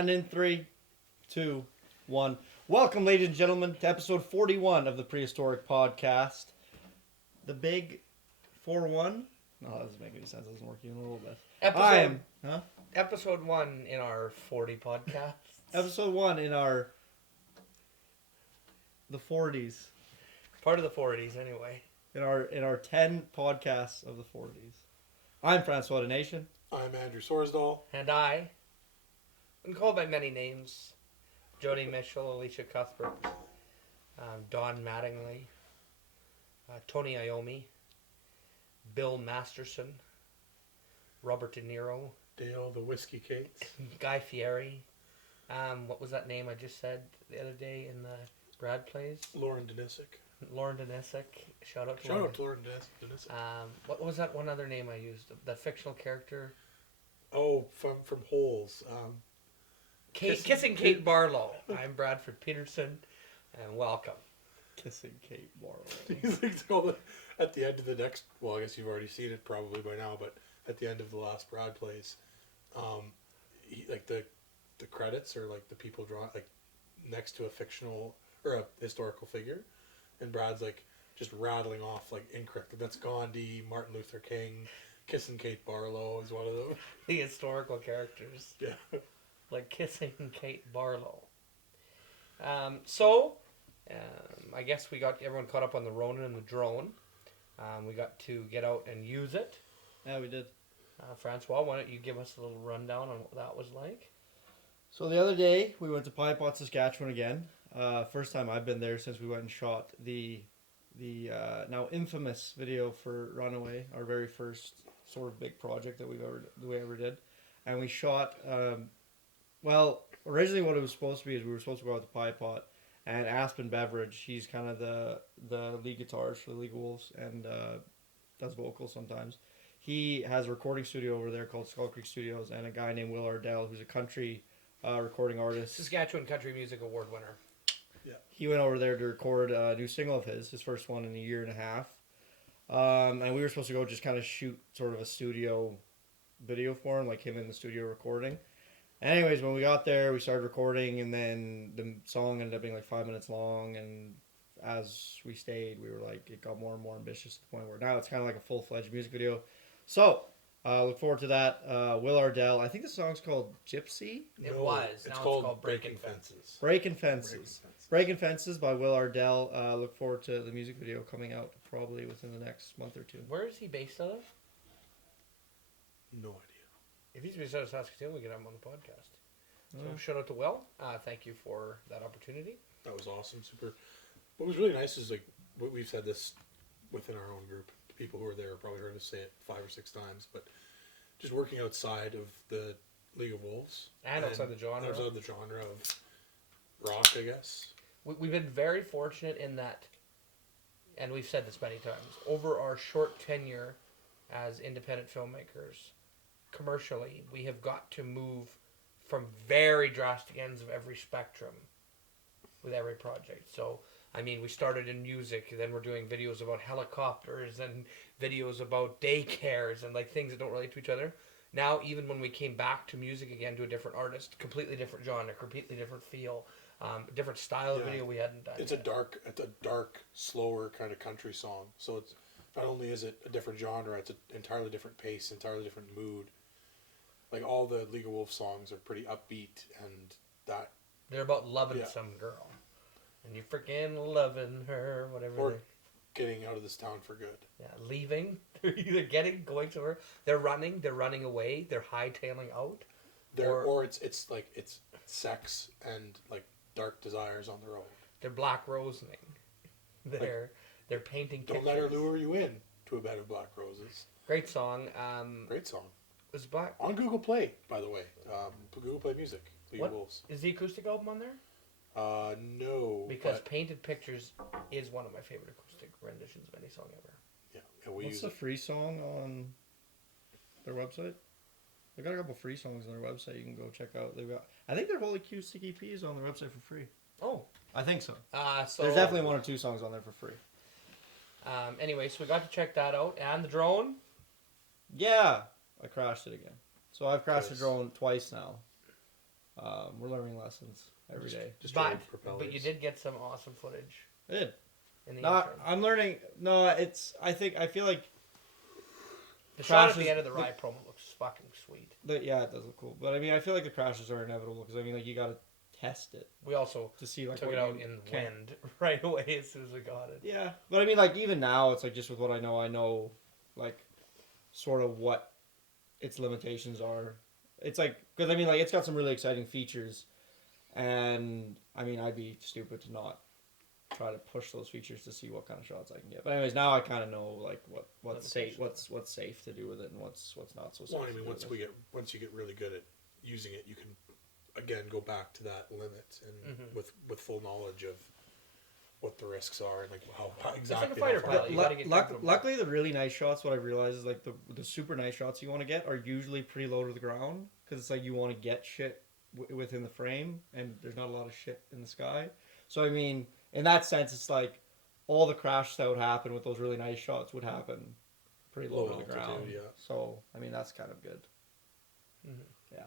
And in 3, 2, 1. Welcome, ladies and gentlemen, to episode 41 of the Prehistoric Podcast. The big 4-1? No, that doesn't make any sense. It doesn't work even a little bit. Episode 1 in our 40 podcasts. Episode 1 in the 40s. Part of the 40s, anyway. In our 10 podcasts of the 40s. I'm Francois Nation. I'm Andrew Sorsdahl. And I'm called by many names. Jody Mitchell, Alicia Cuthbert, Don Mattingly, Tony Iommi, Bill Masterson, Robert De Niro, Dale the Whiskey Cates, Guy Fieri. What was that name I just said the other day in the Brad Plays? Lauren Denisic. Lauren Denisic. Shout out to Lauren Denisic. What was that one other name I used? That fictional character? Oh, from Holes. Kissing Kate Barlow. I'm Bradford Peterson, and welcome. Kissing Kate Barlow. He's like at the end of the next. Well, I guess you've already seen it probably by now, but at the end of the last Brad Plays, like the credits are like the people drawn like next to a fictional or a historical figure, and Brad's like just rattling off like incorrect. That's Gandhi, Martin Luther King, Kissing Kate Barlow is one of them. The historical characters. Yeah. Like Kissing Kate Barlow. I guess we got everyone caught up on the Ronin and the drone. We got to get out and use it. Yeah, we did. Francois, why don't you give us a little rundown on what that was like? So the other day, we went to Pie Pot, Saskatchewan again. First time I've been there since we went and shot the now infamous video for Runaway, our very first sort of big project that we ever did. And we shot... Well, originally what it was supposed to be is we were supposed to go out to Pie Pot, and Aspen Beveridge, he's kind of the lead guitarist for the League of Wolves and does vocals sometimes. He has a recording studio over there called Skull Creek Studios, and a guy named Will Ardell, who's a country recording artist. Saskatchewan Country Music Award winner. Yeah. He went over there to record a new single of his first one in a year and a half. And we were supposed to go just kind of shoot sort of a studio video for him, like him in the studio recording. Anyways, when we got there, we started recording, and then the song ended up being like 5 minutes long, and as we stayed, we were like, it got more and more ambitious to the point where now it's kind of like a full-fledged music video. So, look forward to that. Will Ardell, I think the song's called Gypsy? It's called Breaking Fences. Breaking Fences. Breaking Fences by Will Ardell. Look forward to the music video coming out probably within the next month or two. Where is he based out of? No idea. If he's based out of Saskatoon, we can have him on the podcast. So shout out to Will. Thank you for that opportunity. That was awesome. Super. What was really nice is like we've said this within our own group. The people who were there probably heard us say it 5 or 6 times, but just working outside of the League of Wolves and outside the genre. Outside the genre of rock, I guess. We've been very fortunate in that, and we've said this many times, over our short tenure as independent filmmakers, commercially, we have got to move from very drastic ends of every spectrum with every project. So, I mean, we started in music, then we're doing videos about helicopters and videos about daycares and like things that don't relate to each other. Now, even when we came back to music again, to a different artist, completely different genre, completely different feel, different style of video we hadn't done. It's a dark, slower kind of country song. So it's not only is it a different genre, it's an entirely different pace, entirely different mood. Like, all the League of Wolves songs are pretty upbeat, and that... They're about loving some girl. And you're freaking loving her, whatever. Or getting out of this town for good. Yeah, leaving. They're either going somewhere. They're running away, they're hightailing out. Or it's sex and, like, dark desires on their own. They're black rosening. They're painting pictures. Don't let her lure you in to a bed of black roses. Great song. Great song. Was black on Google Play, by the way. Google Play Music. League of Wolves. Is the acoustic album on there? No. Because Painted Pictures is one of my favorite acoustic renditions of any song ever. Yeah. What's the free song on their website? They've got a couple free songs on their website you can go check out. I think their whole acoustic EP is on their website for free. Oh. I think so. So there's definitely 1 or 2 songs on there for free. Anyway, so we got to check that out. And the drone? Yeah. I crashed it again. So I've crashed the drone twice now. We're learning lessons every day. Just But trade propellers. you did get some awesome footage I did. in the No, intro. I'm learning. No, it's. I feel like. The shot at crashes- the end of the ride promo looks fucking sweet. Yeah, it does look cool. But I mean, I feel like the crashes are inevitable because I mean, like you gotta test it We also to see like took what it out you in can. wind right away as soon as we got it. Yeah, but I mean, like even now, it's like just with what I know, like sort of what its limitations are. It's like because I mean, like it's got some really exciting features, and I mean, I'd be stupid to not try to push those features to see what kind of shots I can get. But anyways, now I kind of know like what's safe, what's safe to do with it, and what's not so safe. Well, I mean, to do with it. once you get really good at using it, you can again go back to that limit and with full knowledge of what the risks are and like how exactly. It's like a fighter how far- pilot. You gotta get comfortable. Luckily, the really nice shots, what I've realized is like the super nice shots you want to get are usually pretty low to the ground because it's like you want to get shit within the frame and there's not a lot of shit in the sky. So I mean, in that sense, it's like all the crashes that would happen with those really nice shots would happen pretty low to the altitude, ground. yeah. So I mean, that's kind of good. Mhm. Yeah.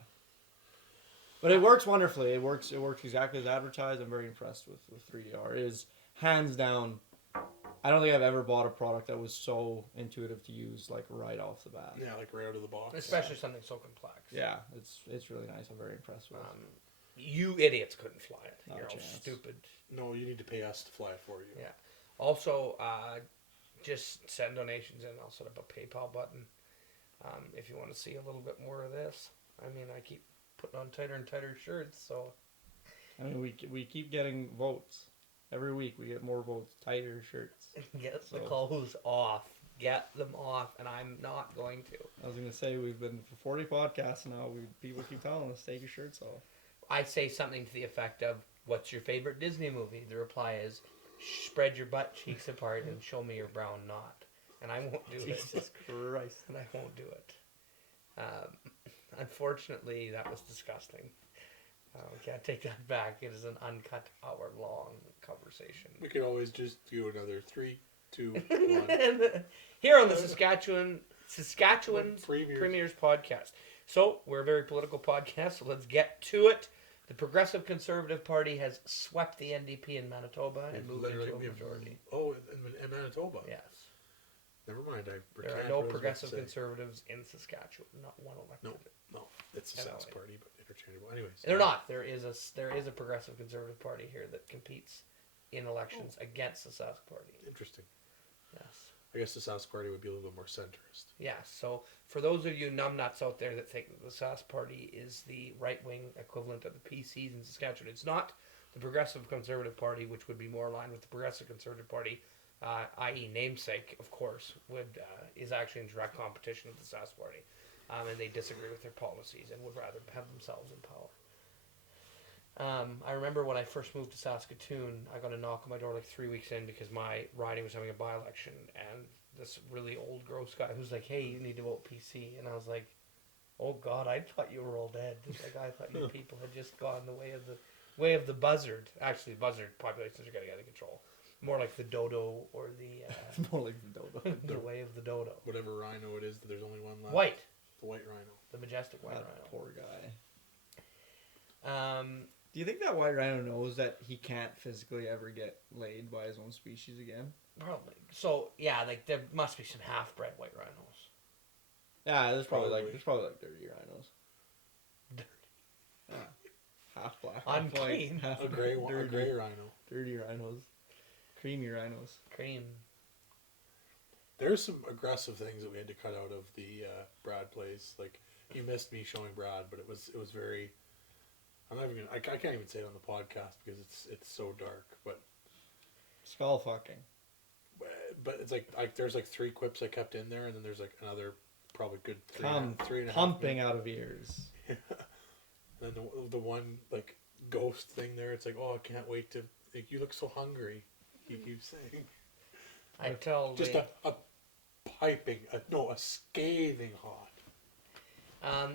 But it works wonderfully. It works exactly as advertised. I'm very impressed with 3DR. It is hands down. I don't think I've ever bought a product that was so intuitive to use, like right off the bat. Yeah, like right out of the box. Especially something so complex. Yeah, it's really nice. I'm very impressed with it. You idiots couldn't fly it. Not a You're all chance. stupid. No, you need to pay us to fly it for you. Yeah. Also, just send donations in. I'll set up a PayPal button if you want to see a little bit more of this. I mean, I keep putting on tighter and tighter shirts, so I mean, we keep getting votes. Every week we get more votes, tighter shirts. get the So- clothes off. Get them off, and I'm not going to. I was going to say, we've been for 40 podcasts now. People keep telling us, take your shirts off. I say something to the effect of, "What's your favorite Disney movie?" The reply is, "Spread your butt cheeks apart and show me your brown knot." And I won't do it. Jesus Christ. And I won't do it. Unfortunately, that was disgusting. We can't take that back. It is an uncut hour-long conversation. We could always just do another 3, 2, 1. Here on the Saskatchewan's Premiers. Premiers Podcast. So, we're a very political podcast, so let's get to it. The Progressive Conservative Party has swept the NDP in Manitoba and moved into a majority. Oh, in Manitoba. Yes. Never mind. I There recant are what I no was about Progressive to say. Conservatives in Saskatchewan. Not one elected. No, it's the I know Sask it. Party, but interchangeable. Anyways, They're not. There is a Progressive Conservative Party here that competes in elections against the Sask Party. Interesting. Yes. I guess the Sask Party would be a little bit more centrist. Yes. So for those of you numbnuts out there that think that the Sask Party is the right-wing equivalent of the PCs in Saskatchewan, it's not. The Progressive Conservative Party, which would be more aligned with the Progressive Conservative Party, i.e. namesake, of course, is actually in direct competition with the Sask Party. And they disagree with their policies and would rather have themselves in power. I remember when I first moved to Saskatoon, I got a knock on my door like 3 weeks in because my riding was having a by-election, and this really old, gross guy who's like, "Hey, you need to vote PC," and I was like, "Oh God, I thought you were all dead. Like I thought you people had just gone the way of the buzzard. Actually, buzzard populations are getting out of control. More like the dodo or the It's more like the dodo. the way of the dodo. Whatever rhino it is, there's only one left. White, The white rhino. the majestic white That rhino. poor guy. Um, Do you think that white rhino knows that he can't physically ever get laid by his own species again? probably. So yeah, like there must be some half-bred white rhinos. Yeah, there's probably Probably. like dirty rhinos. Dirty. Yeah. Half black, Unclean. half A gray one, a dirty, gray rhino. dirty rhinos, creamy rhinos. Cream. There's some aggressive things that we had to cut out of the Brad plays. Like you missed me showing Brad, but it was very. I'm not even gonna. I can't even say it on the podcast because it's so dark. But Skull fucking. it's like there's like 3 quips I kept in there, and then there's like another probably good three and a half Pumping minutes. out of ears. And then the one like ghost thing there, it's like, oh, I can't wait to. Like, you look so hungry. He keeps saying. I tell Just the, a piping, a scathing hot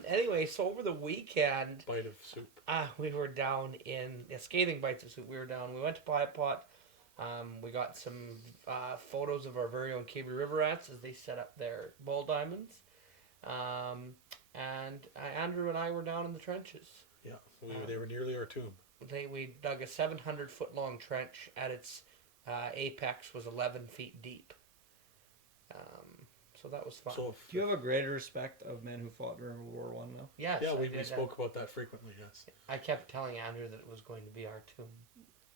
anyway, so over the weekend, bite of soup. we were down in scathing bites of soup. We went to Pie Pot. We got some photos of our very own Cabri River rats as they set up their ball diamonds. and Andrew and I were down in the trenches. Yeah, they were nearly our tomb. We dug a 700-foot long trench. At its apex was 11 feet deep. So that was fun. So Do you have a greater respect of men who fought during World War One now? Yes, yeah, I we did. spoke about that frequently. Yes. I kept telling Andrew that it was going to be our tomb.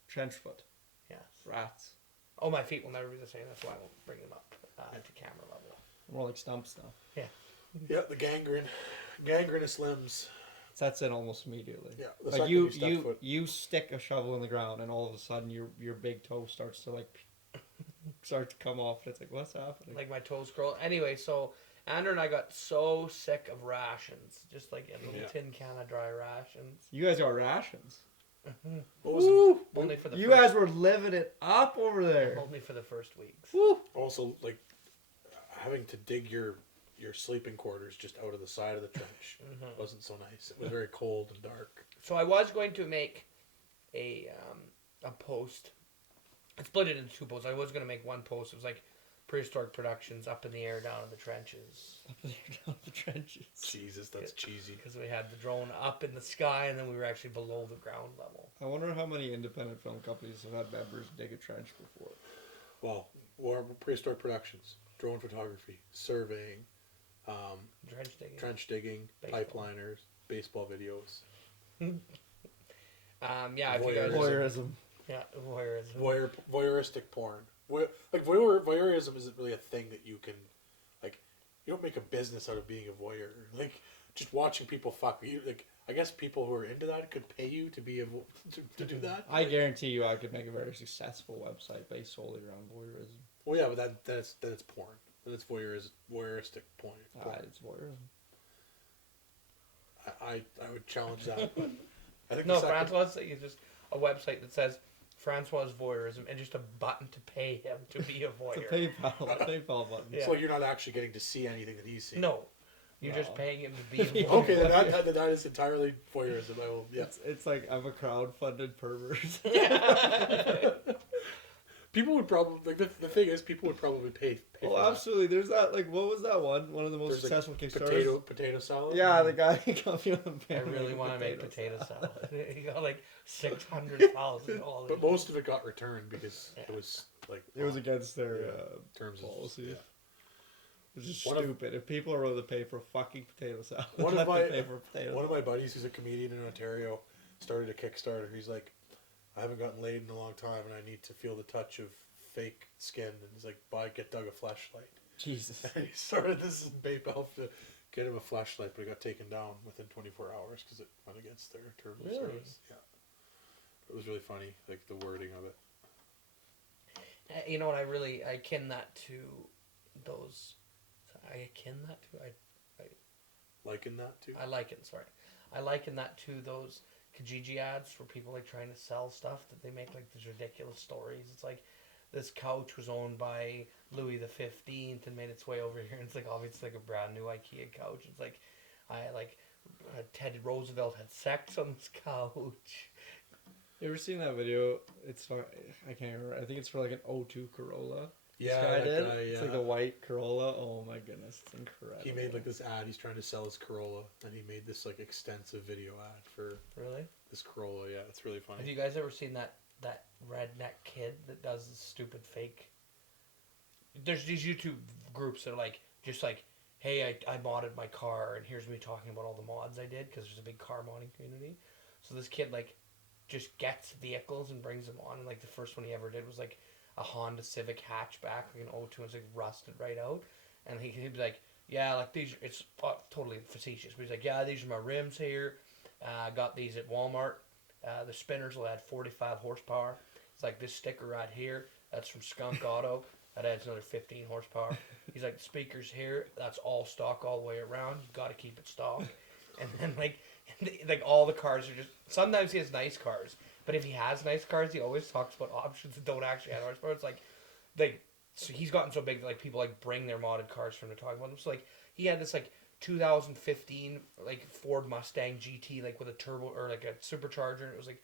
Trench foot. Yes. Rats. Oh, my feet will never be the same. That's why I won't bring them up to camera level. More like stumps now. Yeah. Yeah, the gangrenous limbs. Sets in almost immediately. Yeah, the Like second you, step foot. you stick a shovel in the ground, and all of a sudden your big toe starts to start to come off. And it's like, what's happening? Like my toes curl. Anyway, so Andrew and I got so sick of rations, just like a little tin can of dry rations. You guys got rations. What was Woo! Only for the You first, guys were living it up over there. only for the first weeks. Woo! also like having to dig your sleeping quarters just out of the side of the trench wasn't so nice. It was very cold and dark. So I was going to make a post. I split it into two posts. I was going to make one post. It was like Prehistoric Productions up in the air, down in the trenches. Up there down the trenches. Jesus, that's cheesy. Because we had the drone up in the sky, and then we were actually below the ground level. I wonder how many independent film companies have had members dig a trench before. Well, Prehistoric Productions, drone photography, surveying, Trench digging. Baseball. pipeliners, baseball videos, Yeah, if you guys... Voyeurism. Yeah, voyeurism. voyeuristic porn. Voyeurism isn't really a thing that you can, like, you don't make a business out of being a voyeur. Like, just watching people fuck. I guess people who are into that could pay you to be to do that. I guarantee you I could make a very successful website based solely around voyeurism. Well, yeah, but then it's porn. Then it's voyeuristic porn. It's voyeurism. I would challenge that. I think No, Francois is just a website that says Francois voyeurism and just a button to pay him to be a voyeur. It's a PayPal button. Yeah. So you're not actually getting to see anything that he's seeing. No, you're just paying him to be a voyeur. Okay, then that is entirely voyeurism. I will. Yeah. It's like I'm a crowd-funded pervert. People would probably the thing is people would probably pay Oh, for that. absolutely. There's that, like, what was that one? One of the most There's, like, successful Kickstarters. potato salad. Yeah, the guy got me on the I band. really want to make potato salad. He got like $600,000. But most of it got returned because it was like It was against their terms policy. Yeah. It's just One of- stupid. If people are willing to pay for fucking potato salad, One of let them my- pay for potato One of my buddies who's a comedian in Ontario started a Kickstarter. He's like, I haven't gotten laid in a long time and I need to feel the touch of fake skin. And he's like, get Doug a flashlight. Jesus. And he started this in PayPal to get him a flashlight, but it got taken down within 24 hours because it went against their terms of Really? service. Yeah. It was really funny, like the wording of it. You know what? I kin that to those. I kin that to. Liken that too? I liken that to those Kijiji ads where people like trying to sell stuff that they make like these ridiculous stories. It's like this couch was owned by Louis the 15th and made its way over here. And it's like obviously like a brand new IKEA couch. It's like Ted Roosevelt had sex on this couch. You ever seen that video? It's I can't remember. I think it's for like an '02 Corolla. Yeah, This guy that did. guy, It's yeah. like a white Corolla. Oh my goodness, it's incredible. He made like this ad. He's trying to sell his Corolla, and he made this like extensive video ad for Really? this Corolla. Yeah, it's really funny. Have you guys ever seen that redneck kid that does this stupid fake? There's these YouTube groups that are like, just like, hey, I modded my car, and here's me talking about all the mods I did, because there's a big car modding community. So this kid, like, just gets vehicles and brings them on, and, like, the first one he ever did was, like, a Honda Civic hatchback, like an 02, and it's, like, rusted right out. And he'd be like, yeah, like, these, it's totally facetious, but he's like, yeah, these are my rims here. I got these at Walmart. The spinners will add 45 horsepower. It's like this sticker right here, that's from Skunk Auto. That adds another 15 horsepower. He's like, the speakers here, that's all stock all the way around. You got to keep it stock. And then, like all the cars are just... Sometimes he has nice cars. But if he has nice cars, he always talks about options that don't actually have horsepower. It's like so he's gotten so big that, like, people, like, bring their modded cars for him to talk about them. So, like, he had this, like, 2015, like, Ford Mustang GT, like, with a turbo, or, like, a supercharger. And it was, like,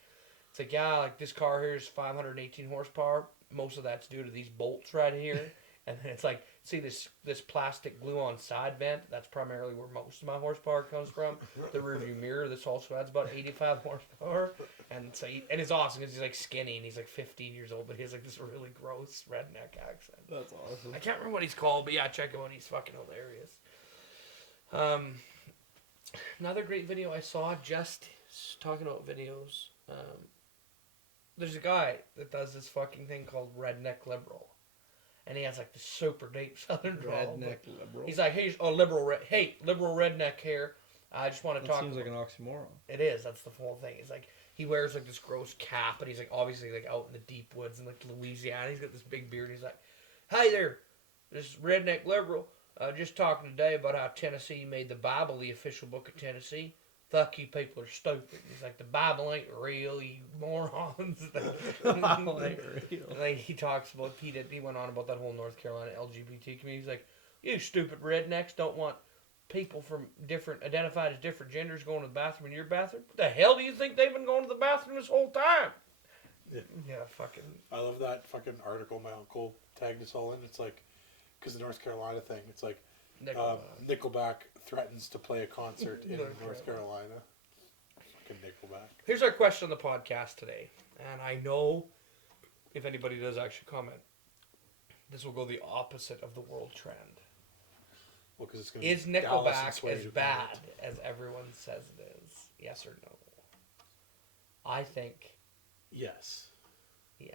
it's like, yeah, like, this car here is 518 horsepower. Most of that's due to these bolts right here. And then it's see this plastic glue-on side vent. That's primarily where most of my horsepower comes from. The rearview mirror. This also adds about 85 horsepower. And so and it's awesome because he's like skinny and he's like 15 years old, but he has like this really gross redneck accent. That's awesome. I can't remember what he's called, but yeah, check him out. He's fucking hilarious. Another great video I saw, just talking about videos. There's a guy that does this fucking thing called Redneck Liberal. And he has like the super deep southern drawl. Redneck liberal. He's like, hey, liberal redneck here. I just want to talk. Seems like an oxymoron. It is. That's the whole thing. He's like, he wears like this gross cap, and he's like obviously like out in the deep woods in like Louisiana. He's got this big beard. He's like, hey there, this is Redneck Liberal. Just talking today about how Tennessee made the Bible the official book of Tennessee. Fuck you, people are stupid. He's like, the Bible ain't real, you morons. The Bible ain't real. Like he talks about, he went on about that whole North Carolina LGBT community. He's like, you stupid rednecks don't want people from identified as different genders going to the bathroom in your bathroom. What the hell do you think they've been going to the bathroom this whole time? Yeah, fucking. I love that fucking article my uncle tagged us all in. It's like, because the North Carolina thing, it's like, Nickelback threatens to play a concert in North Carolina. Fucking Nickelback. Here's our question on the podcast today. And I know if anybody does actually comment, this will go the opposite of the world trend. Well, because it's going Is Nickelback as bad as everyone says it is? Yes or no? I think yes. Yes.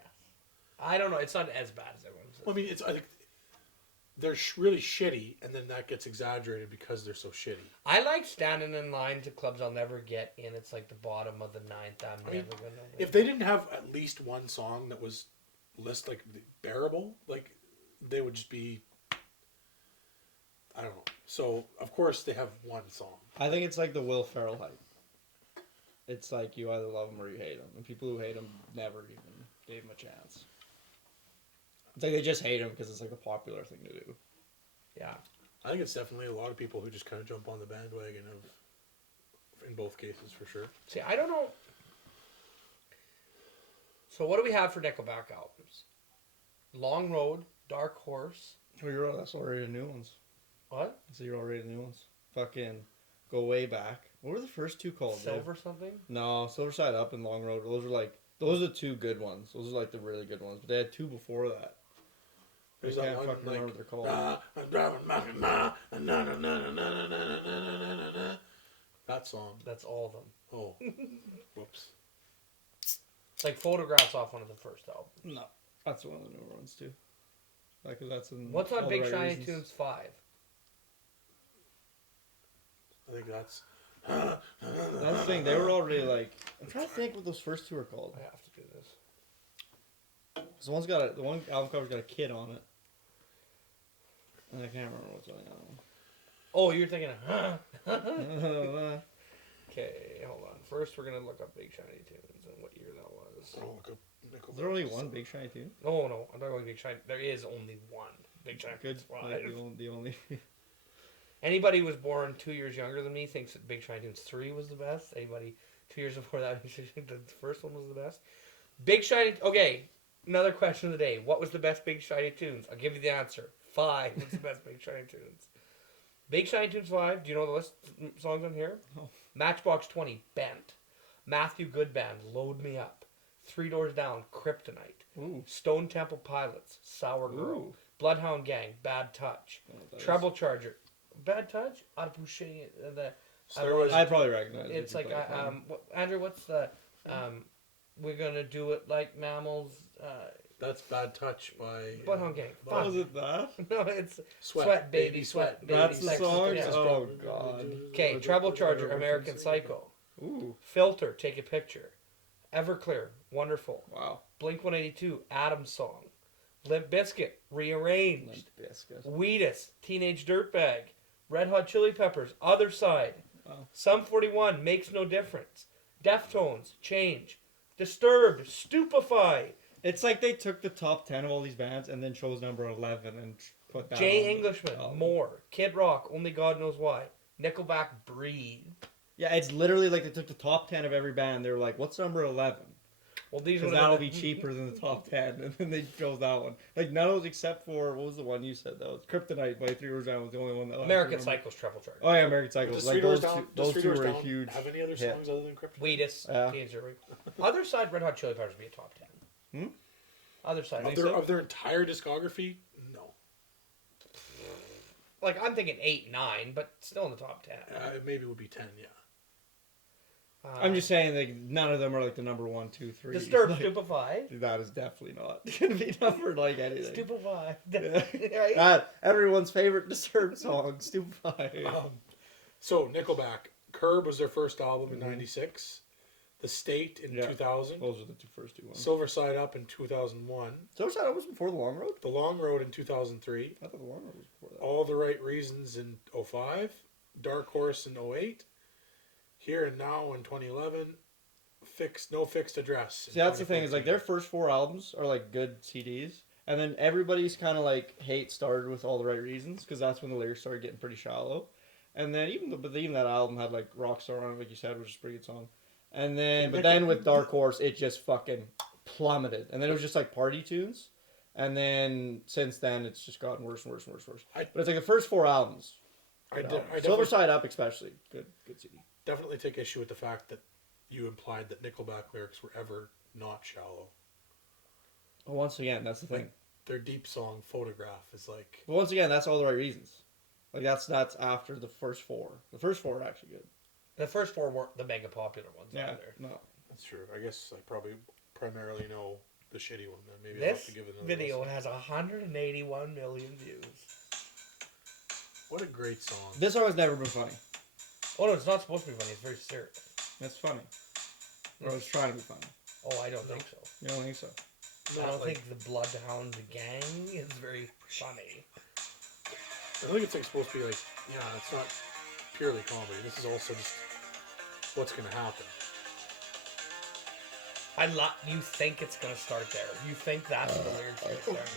I don't know. It's not as bad as everyone says. Well, I mean, I think they're really shitty, and then that gets exaggerated because they're so shitty. I like standing in line to clubs I'll never get in. It's like the bottom of the ninth. I'm never gonna win. If they didn't have at least one song that was bearable, like they would just be. I don't know. So of course they have one song. I think it's like the Will Ferrell hype. It's like you either love him or you hate him, and people who hate him never even gave him a chance. It's like they just hate him because it's like a popular thing to do. Yeah. I think it's definitely a lot of people who just kind of jump on the bandwagon of, in both cases for sure. See, I don't know. So what do we have for Nickelback albums? Long Road, Dark Horse. Oh, that's already the new ones. What? So you're already the new ones. Fucking go way back. What were the first two called? Silver something? No, Silver Side Up and Long Road. Those are the two good ones. Those are like the really good ones. But they had two before that. I can't fucking remember what they're called. I'm driving that song. That's all of them. Oh, whoops. It's like Photographs off one of the first albums. No, that's one of the newer ones too. Because that's in. What's on all Big the right Shiny reasons. Tunes 5? I think that's. That's the thing. They were already like. I'm trying to think what those first two are called. I have to do this. So the one album cover's got a kid on it. And I can't remember what's on the other Oh, you're thinking of, one. Okay, hold on. First, we're going to look up Big Shiny Tunes and what year that was. Oh, look up Nickelback. Is there only one Big Shiny Tune? No, I'm talking about Big Shiny. There is only one Big Shiny Good. Tunes 5. Like, the only. Anybody who was born 2 years younger than me thinks that Big Shiny Tunes 3 was the best. Anybody 2 years before that thinks the first one was the best. Big Shiny... Okay, another question of the day. What was the best Big Shiny Tunes? I'll give you the answer. 5 was the best Big Shiny Tunes. Big Shiny Tunes 5. Do you know the list of songs on here? No. Matchbox 20, Bent. Matthew Goodband, Load Me Up. 3 Doors Down, Kryptonite. Ooh. Stone Temple Pilots, Sour Girl. Ooh. Bloodhound Gang, Bad Touch. Treble Charger. Bad Touch? I'd push I'd probably recognize it. it's like, Andrew, what's the, we're gonna do it like mammals, That's Bad Touch by. Bloodhound Gang. Oh, was it that? No, it's Sweat, Baby, Sweat, Baby. That's the Sex song? yeah. Oh, God. Okay, Treble Charger, American Psycho. Ooh. Filter, Take a Picture. Everclear, Wonderful. Wow. Blink-182, Adam's Song. Limp Bizkit, Rearranged. Limp Bizkit. Wheatus, Teenage Dirtbag. Red Hot Chili Peppers, Other Side. Wow. Sum 41, Makes No Difference. Deftones, Change. Disturbed, Stupefy. It's like they took the top 10 of all these bands and then chose number 11 and put that Jay on the Englishman, album. More. Kid Rock, Only God Knows Why. Nickelback, Breathe. Yeah, it's literally like they took the top 10 of every band. They were like, what's number 11? Well, these Because would that'll be cheaper than the top 10, and then they chose that one. Like, none of those except for, what was the one you said, though? Kryptonite by Three Doors Down was the only one that I American remember. Cycle's treble charge. Oh, yeah, American Cycle. Does Like, Three Doors those Down, two, does those Three two Doors were a Down huge have any other hit. songs other than Kryptonite? Wheatus, Yeah. Teenage Dirty. Other side, Red Hot Chili Peppers would be a top 10. Hmm? Other side. Of their entire discography? No. Like, I'm thinking 8, 9, but still in the top 10. Maybe it would be 10, yeah. I'm just saying, like, none of them are, like, the number 1, 2, 3. Disturbed, Like, Stupefied. that is definitely not going to be numbered like anything. Stupefied. Yeah. Right? Everyone's favorite Disturbed song, Stupefied. So, Nickelback. Curb was their first album in Mhm. '96. The State in Yeah. 2000. Those are the first two ones. Silver Side Up in 2001. So was that was before The Long Road? The Long Road in 2003. I thought The Long Road was before that. All the Right Reasons in 05. Dark Horse in 08. Here and Now in 2011. No Fixed Address. in See, that's the thing, is like 2014. their first 4 albums are like good CDs, and then everybody's kind of like hate started with All the Right Reasons, because that's when the lyrics started getting pretty shallow. And then even that album had like Rockstar on it, like you said, which is a pretty good song. And then, but then with Dark Horse, it just fucking plummeted. And then it was just like party tunes. And then since then, it's just gotten worse and worse and worse and worse. But it's like the first 4 albums. I good albums. definitely- Silver Side Up, especially good CD. definitely take issue with the fact that you implied that Nickelback lyrics were ever not shallow. Well, once again, that's the thing. Their deep song Photograph is like, But once again, that's All the Right Reasons. Like that's after the first 4. The first 4 are actually good. The first 4 weren't the mega popular ones either. No. that's true. I guess I probably primarily know the shitty one then. Maybe I'll have This to give it another video listen. has 181 million views. What a great song. This song has never been funny. Oh no, it's not supposed to be funny. It's very serious. That's funny. Or it's trying to be funny. Oh, I don't think so. You don't think so? I don't like, think the Bloodhound Gang is very funny. I think it's like supposed to be like, yeah, it's not purely comedy. This is also just what's going to happen. You think it's gonna start there. You think that's the lyrics gonna start.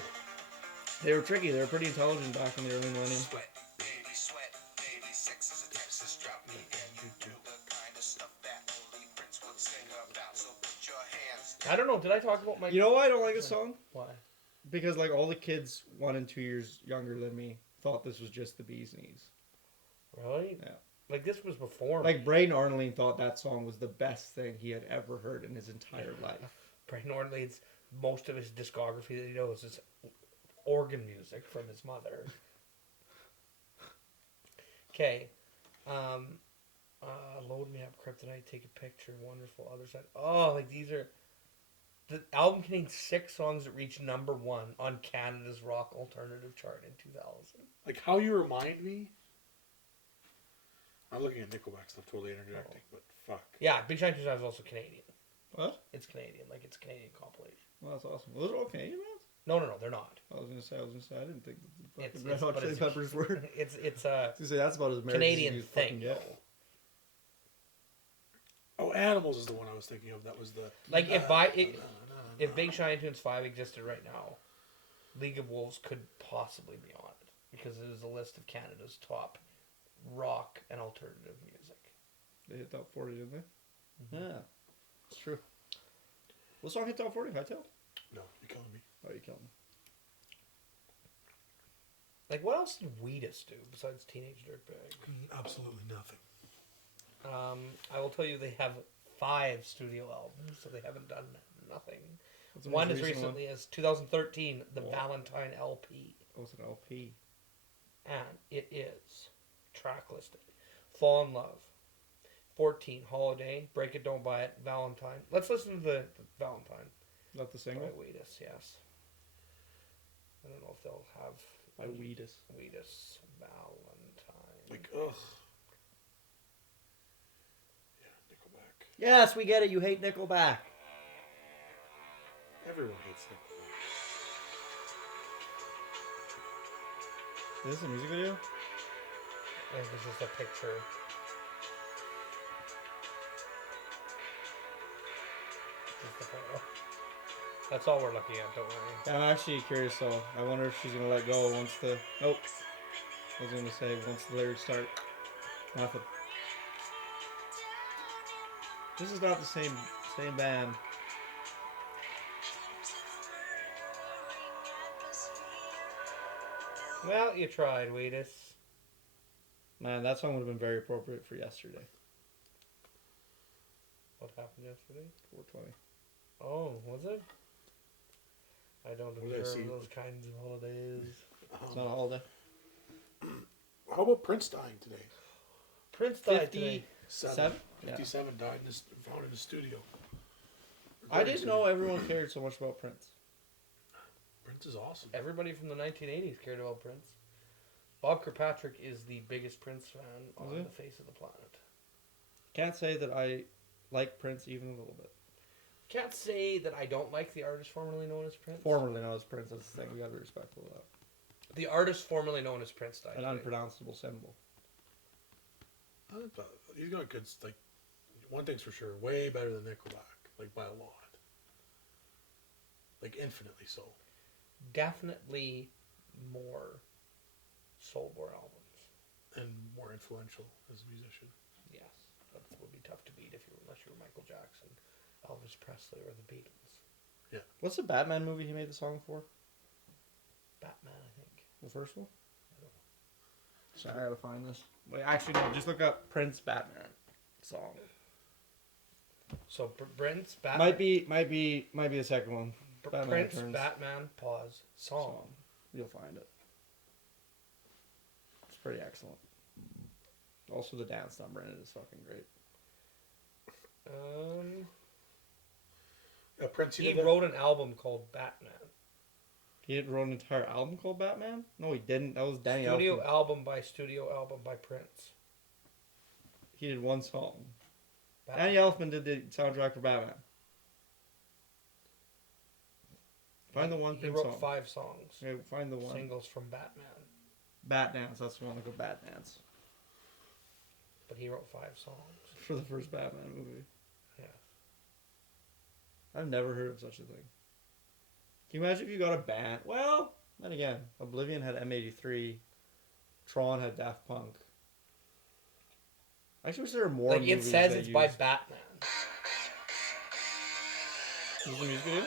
They were tricky. They were pretty intelligent back in the early millennium. Sweat, baby, sex is a Texas drop me and you do the kind of stuff that only Prince would sing about. So put your hands I don't know. Did I talk about my? You know why I don't like this song? Why? Because like all the kids 1 and 2 years younger than me thought this was just the bee's knees. Really? Yeah. Like this was before. Like Braden Arnoldine thought that song was the best thing he had ever heard in his entire life. Brandon Ornley's most of his discography that he knows is organ music from his mother. Okay. Load me up, Kryptonite, take a picture, wonderful, other side. Oh, like these are... The album contains 6 songs that reached number 1 on Canada's rock alternative chart in 2000. Like how you remind me. I'm looking at Nickelback stuff, totally interjecting, but fuck. Yeah, Big Shiny Tucson is also Canadian. What? It's Canadian, like it's a Canadian compilation. Well, that's awesome. Well, those are all Canadian bands? No, they're not. I was gonna say. I didn't think the It's- fucking Red Hot but Chili it's- Peppers were. It's a I was gonna say that's about as American Canadian as you fucking thing. get. though. Oh, Animals is the one I was thinking of. That was the... Like if Big Shiny Tunes 5 existed right now, League of Wolves could possibly be on it because it is a list of Canada's top rock and alternative music. They hit top 40, didn't they? Mm-hmm. Yeah, it's true. What song hit top 40? Hightail? No, you're killing me. Oh, you killed me. Like what else did Wheatus do besides Teenage Dirtbag? Absolutely nothing. I will tell you they have 5 studio albums, so they haven't done nothing. What's the One most as recent recently as 2013, the Wow. Valentine LP. Oh, it's an LP. And it is track listed. Fall in Love. 14, Holiday. Break It, Don't Buy It. Valentine. Let's listen to the Valentine. Is that the single? By Wheatus, yes. I don't know if they'll have By Wheatus. Wheatus Valentine. Like, ugh. Yeah, Nickelback. Yes, we get it. You hate Nickelback. Everyone hates Nickelback. Is this a music video? I think this is the picture. This is the photo. That's all we're looking at, don't worry. I'm actually curious though. I wonder if she's gonna let go once the. Nope. I was gonna say once the lyrics start. Nothing. This is not the same band. Well, you tried, Wheatus. Man, that song would have been very appropriate for yesterday. What happened yesterday? 420. Oh, was it? I don't What did I observe see? those kinds of holidays. It's not a holiday. How about Prince dying today? Prince died today. 57? 57 died found in the studio. I didn't know everyone cared so much about Prince. Prince is awesome. Everybody from the 1980s cared about Prince. Bob Kirkpatrick is the biggest Prince fan on he? the face of the planet. Can't say that I like Prince even a little bit. Can't say that I don't like the artist formerly known as Prince. Formerly known as Prince, that's the thing. We gotta be respectful of that. The artist formerly known as Prince died An today. unpronounceable symbol. He's got good, like, one thing's for sure, way better than Nickelback, like, by a lot. Like, infinitely so. Definitely more soulborn albums. And more influential as a musician. Yes, that would be tough to beat unless you were Michael Jackson, Elvis Presley, or the Beatles. What's the Batman movie he made the song for? Batman, I think. The first one? Sorry, I gotta find this. Wait, actually, no. Just look up Prince Batman song. So Prince Batman. Might be the second one. Batman Prince Returns. Batman pause song. You'll find it. It's pretty excellent. Also, the dance number in it is fucking great. Prince, He wrote an album called Batman. He wrote an entire album called Batman? No, he didn't. That was Danny Studio Elfman. studio album by Prince. He did one song. Batman. Danny Elfman did the soundtrack for Batman. Find the one He Prince wrote song. 5 songs. Okay, find the one. Singles from Batman. Bat Dance. That's the one. Like a Bat Dance. But he wrote 5 songs. For the first Batman movie. Yeah. I've never heard of such a thing. Can you imagine if you got a band? Well, then again, Oblivion had M83. Tron had Daft Punk. I actually wish there were more Like it movies says that it's by used- Batman. Is this a music video?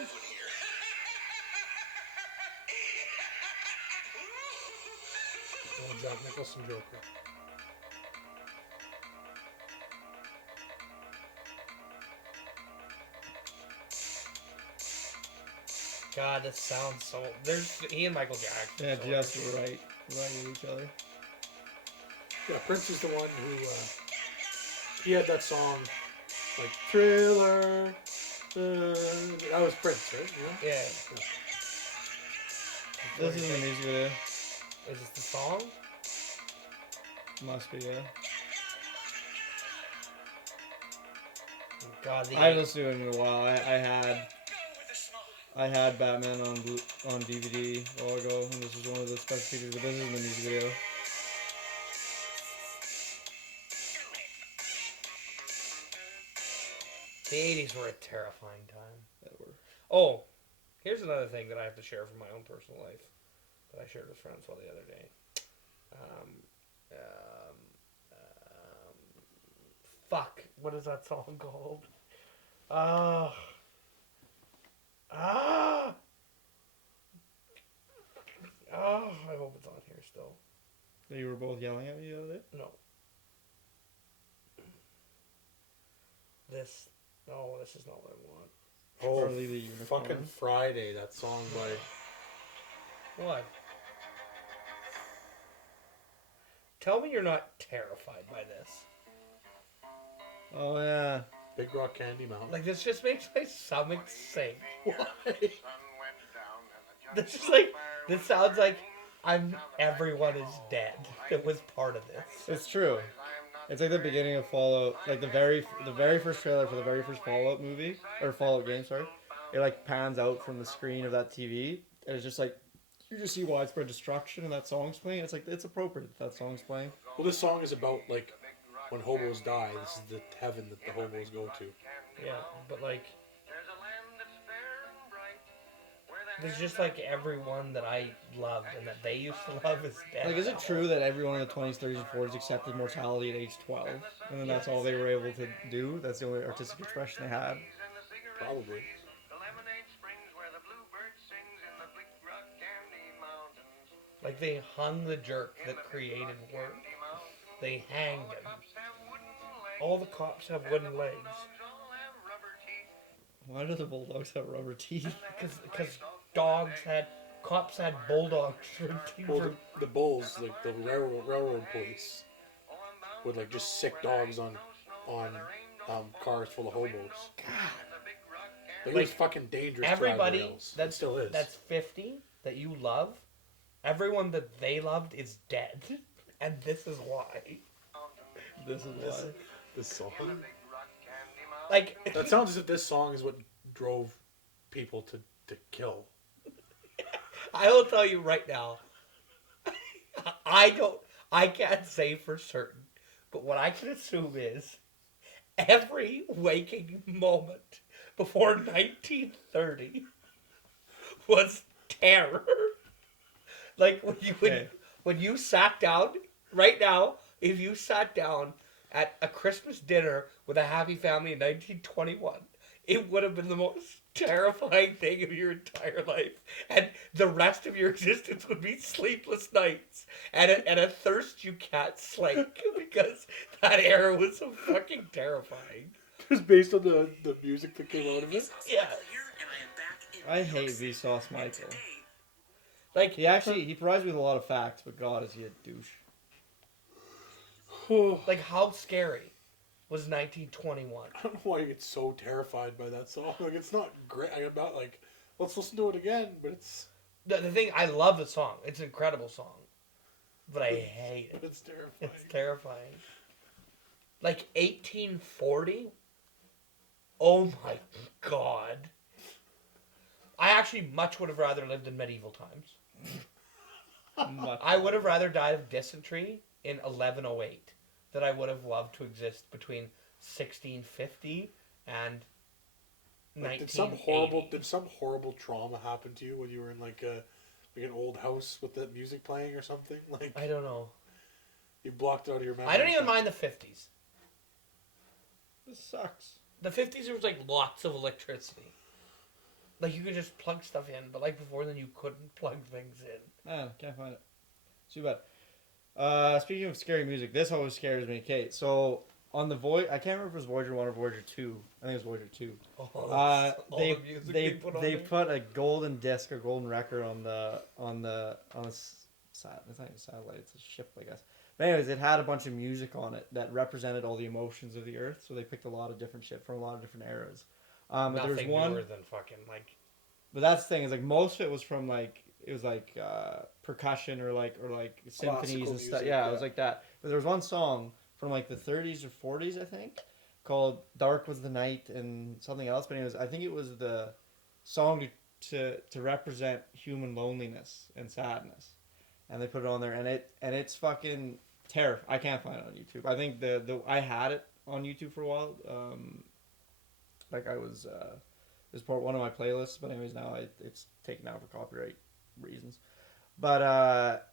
Oh, Jack Nicholson Joker. God, this sounds so. There's he and Michael Jackson. Yeah, so just right with each other. Yeah, Prince is the one who, he had that song, like, Thriller. That was Prince, right? Yeah. This is a music video. Is this the song? Must be, yeah. God, the I haven't listened to it in a while. I had Batman on DVD a while ago, and this is one of the special features. But this is the music video. The 80s were a terrifying time. That were. Oh, here's another thing that I have to share from my own personal life that I shared with Francois the other day. Fuck. What is that song called? I hope it's on here still. You were both yelling at me the other day? No. This is not what I want. Oh, Charlie the Unicorn. fucking Friday, that song by... What? Tell me you're not terrified by this. Oh, yeah. Big Rock Candy Mountain. Like, this just makes my stomach sink. Why? This sounds like everyone is dead that was part of this. It's true. It's like the beginning of Fallout, like the very first trailer for the very first Fallout movie, or Fallout game, sorry. It like pans out from the screen of that TV, and it's just like, you just see widespread destruction and that song's playing. It's like, it's appropriate that song's playing. Well, this song is about, like, when hobos die, this is the heaven that the hobos go to. Yeah, but like, there's just like everyone that I loved and that they used to love is dead. Like, is it true that everyone in the 20s, 30s, and 40s accepted mortality at age 12? And then that's all they were able to do? That's the only artistic expression they had? Probably. Like, they hung the jerk that created work. They hanged him. All the cops have wooden legs. Why do the bulldogs have rubber teeth? Because cops had bulldogs for Well, the bulls, like the railroad police, would like just sick dogs on cars full of hobos. Like, it was fucking dangerous to ride everybody rails. It still is. that's 50 that you love, everyone that they loved is dead. And this is why. This is why. This song. Like, That sounds as if this song is what drove people to kill. I will tell you right now, I can't say for certain, but what I can assume is every waking moment before 1930 was terror. Like, when you sat down, right now, if you sat down at a Christmas dinner with a happy family in 1921, it would have been the most terrifying thing of your entire life. And the rest of your existence would be sleepless nights and a thirst you can't slake because that era was so fucking terrifying. Just based on the music that came out of it. Yeah. I hate Vsauce Michael. Like, He provides me with a lot of facts, but God, is he a douche. like, how scary was 1921? I don't know why you get so terrified by that song. Like, it's not great. I'm not like, let's listen to it again, but it's... The thing, I love the song. It's an incredible song. But I hate it. It's terrifying. It's terrifying. Like, 1840? Oh my God. I actually much would have rather lived in medieval times. I would have rather died of dysentery in 1108 than I would have loved to exist between 1650 and Like, 1980. did some horrible trauma happen to you when you were in like an old house with that music playing or something? Like, I don't know. you blocked it out of your memory. I don't even mind the 50s. This sucks. The 50s, there was like lots of electricity. Like, you could just plug stuff in, but like before then you couldn't plug things in. Man, can't find it. Too bad. Speaking of scary music, this always scares me. Okay, so on the I can't remember if it was Voyager 1 or Voyager 2. I think it was Voyager 2. They put a golden disc or golden record on the it's not even a satellite, it's a ship, I guess. But anyways, it had a bunch of music on it that represented all the emotions of the Earth. So they picked a lot of different shit from a lot of different eras. But Nothing there's one newer than fucking like. But that's the thing, is like most of it was from like percussion or like symphonies Classical and stuff. music, Yeah, yeah. it was like that. But there was one song from like the 30s or 40s, I think, called "Dark Was the Night" and something else. But anyways, I think it was the song to represent human loneliness and sadness, and they put it on there, and it's fucking terrifying. I can't find it on YouTube. I think I had it on YouTube for a while. Like I was. It was part one of my playlists, but anyways, now it's taken out for copyright reasons. But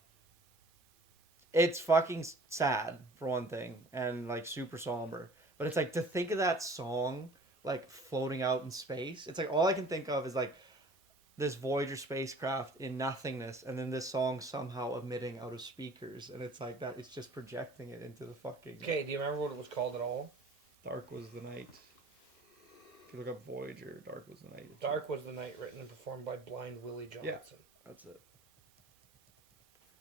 it's fucking sad for one thing, and like super somber. But it's like to think of that song like floating out in space. It's like all I can think of is like this Voyager spacecraft in nothingness, and then this song somehow emitting out of speakers, and it's like that. It's just projecting it into the fucking. Okay, do you remember what it was called at all? Dark Was the Night. If you look up Voyager, Dark Was the Night. Dark Was the Night, written and performed by Blind Willie Johnson. Yeah. That's it.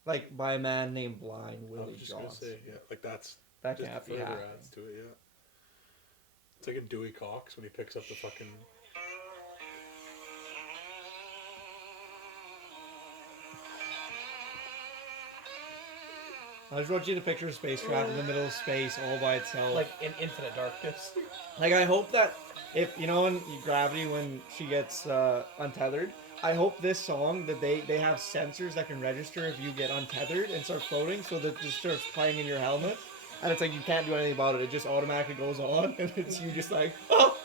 Like by a man named Blind Willie I was just Johnson. gonna say, yeah, like that That just can't be further happening. adds to it, yeah. It's like a Dewey Cox when he picks up the fucking. I just want you to picture a spacecraft in the middle of space all by itself. Like in Infinite Darkness. Like I hope that if you know in Gravity when she gets untethered, I hope this song that they have sensors that can register if you get untethered and start floating, so that it starts playing in your helmet, and it's like you can't do anything about it. It just automatically goes on, and it's you just like oh.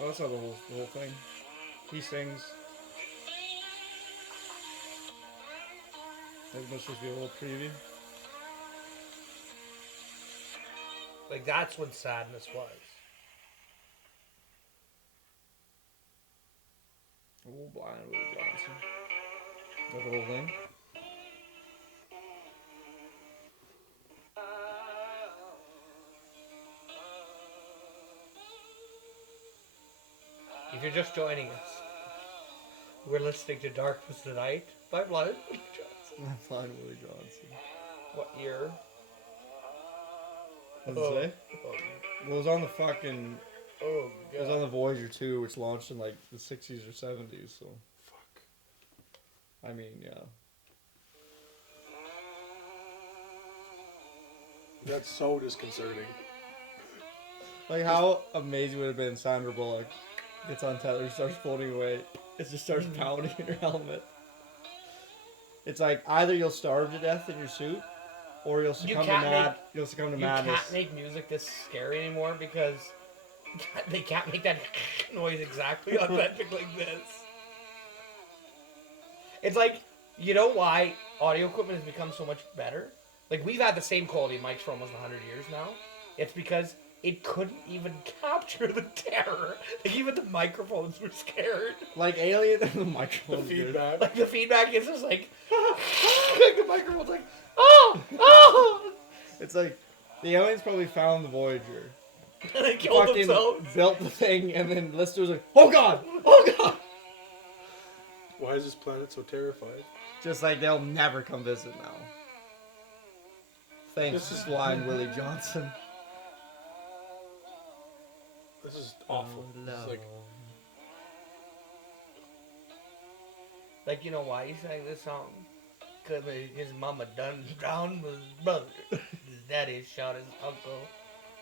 Oh, that's not the whole thing. He sings. That must just be a little preview. Like, that's when sadness was. Oh, Blind Willie Johnson. The whole thing. If you're just joining us, we're listening to Darkness Tonight by Blind Willie Johnson. Blind Willie Johnson. What year? What did it say? Well, it was on the fucking... Oh, It was on the Voyager 2, which launched in like the 60s or 70s, so... Fuck. I mean, yeah. That's so disconcerting. Like, how amazing would it have been Sandra Bullock gets on tether, starts floating away, it just starts pounding in her helmet. It's like, either you'll starve to death in your suit, or you'll succumb to madness. You can't make music this scary anymore because they can't make that noise exactly authentic like this. It's like, you know why audio equipment has become so much better? Like, we've had the same quality mics for almost 100 years now. It's because it couldn't even capture the terror. Like, even the microphones were scared. Like Alien and the microphone. The feedback. Like, the feedback is just like, like the microphone's like, oh, oh! It's like, the aliens probably found the Voyager. And they killed Fucking themselves. built the thing, and then listeners like, oh god! Oh god! Why is this planet so terrified? Just like, they'll never come visit now. Thanks, This is- Blind Willie Johnson. This is awful. This is Like, you know why he sang this song? Because his mama done drowned with his brother. His daddy shot his uncle,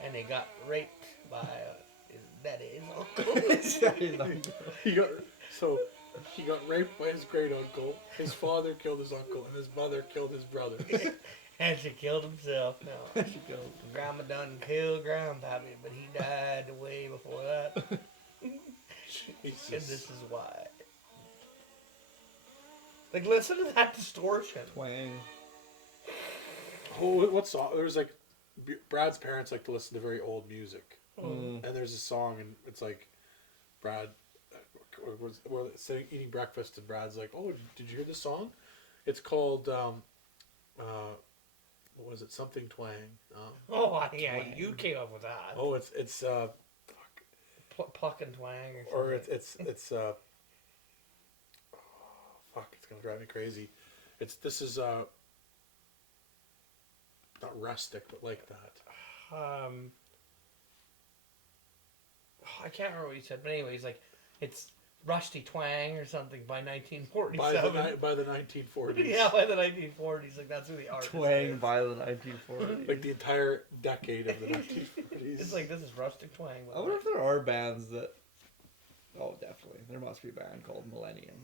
and they got raped by his daddy's uncle. he got raped by his great uncle. His father killed his uncle, and his mother killed his brother. And she killed himself now. She goes, Grandma done killed Grandpappy, but he died way before that. And Jesus. this is why. Like, listen to that distortion. twang. Oh, what song? There was like Brad's parents like to listen to very old music, Mm. and there's a song, and it's like Brad we're sitting eating breakfast, and Brad's like, "Oh, did you hear this song? It's called what was it? Something Twang." Oh, yeah, Twang. you came up with that. Oh, it's Pluck and twang or something. or it's fuck, it's gonna drive me crazy. This is not rustic, but like that. I can't remember what he said, but anyways, like, it's Rusty Twang or something by 1947. By the 1940s. Yeah, by the 1940s. Like, that's who the artist Twang is. by the 1940s. Like the entire decade of the 1940s. It's like, this is Rustic Twang. I wonder if there are bands that... Oh, definitely. There must be a band called Millennium.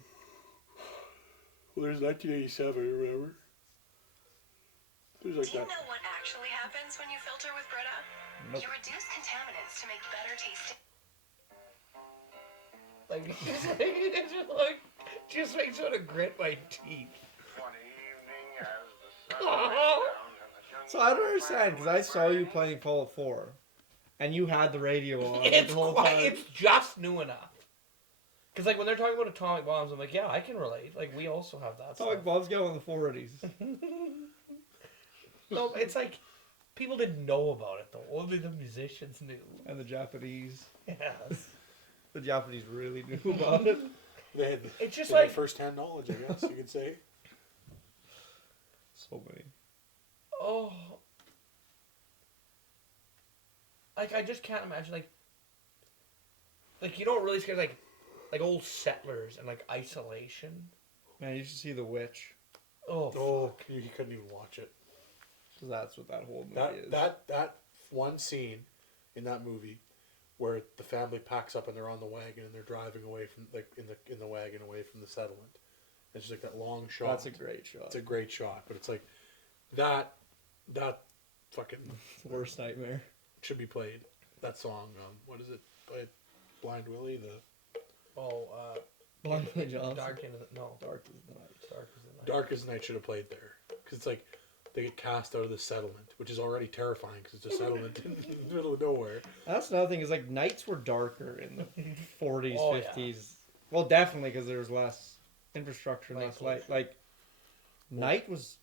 Well, there's 1987 or whatever. There's like Do you that. know what actually happens when you filter with Brita? Nope. You reduce contaminants to make better tasting. Like, it's just like, just makes me want to grit my teeth. One evening as the sun went down and the jungle So I don't understand, because I saw you playing Fallout 4, and you had the radio on like, It's the whole quite, time. it's just new enough. Because, like, when they're talking about atomic bombs, I'm like, yeah, I can relate. Like, we also have that Atomic stuff. bombs go on the 40s. No, it's like, people didn't know about it, though. Only the musicians knew. And the Japanese. Yes. The Japanese really knew about it. They had, It's just they had like, first-hand knowledge, I guess you could say. So many. oh. Like, I just can't imagine, like, you know what really scares, like old settlers and, like, isolation. Man, you should see The Witch. Oh, Oh, you couldn't even watch it. Because that's what that whole movie is. That one scene in that movie where the family packs up and they're on the wagon and they're driving away from like in the wagon away from the settlement. It's just like that long shot. That's a great shot. It's a great shot, but it's like that fucking Worst nightmare. should be played. That song, what is it by Blind Willie? Blind Willie Johnson. Dark into the, no. Dark is the Night. Dark is the night. Dark as Night should have played there because it's like they get cast out of the settlement, which is already terrifying because it's a settlement in the middle of nowhere. That's another thing is like nights were darker in the 40s, Oh, yeah. 50s. Well, definitely because there was less infrastructure and Light less light. pollution. Like night was.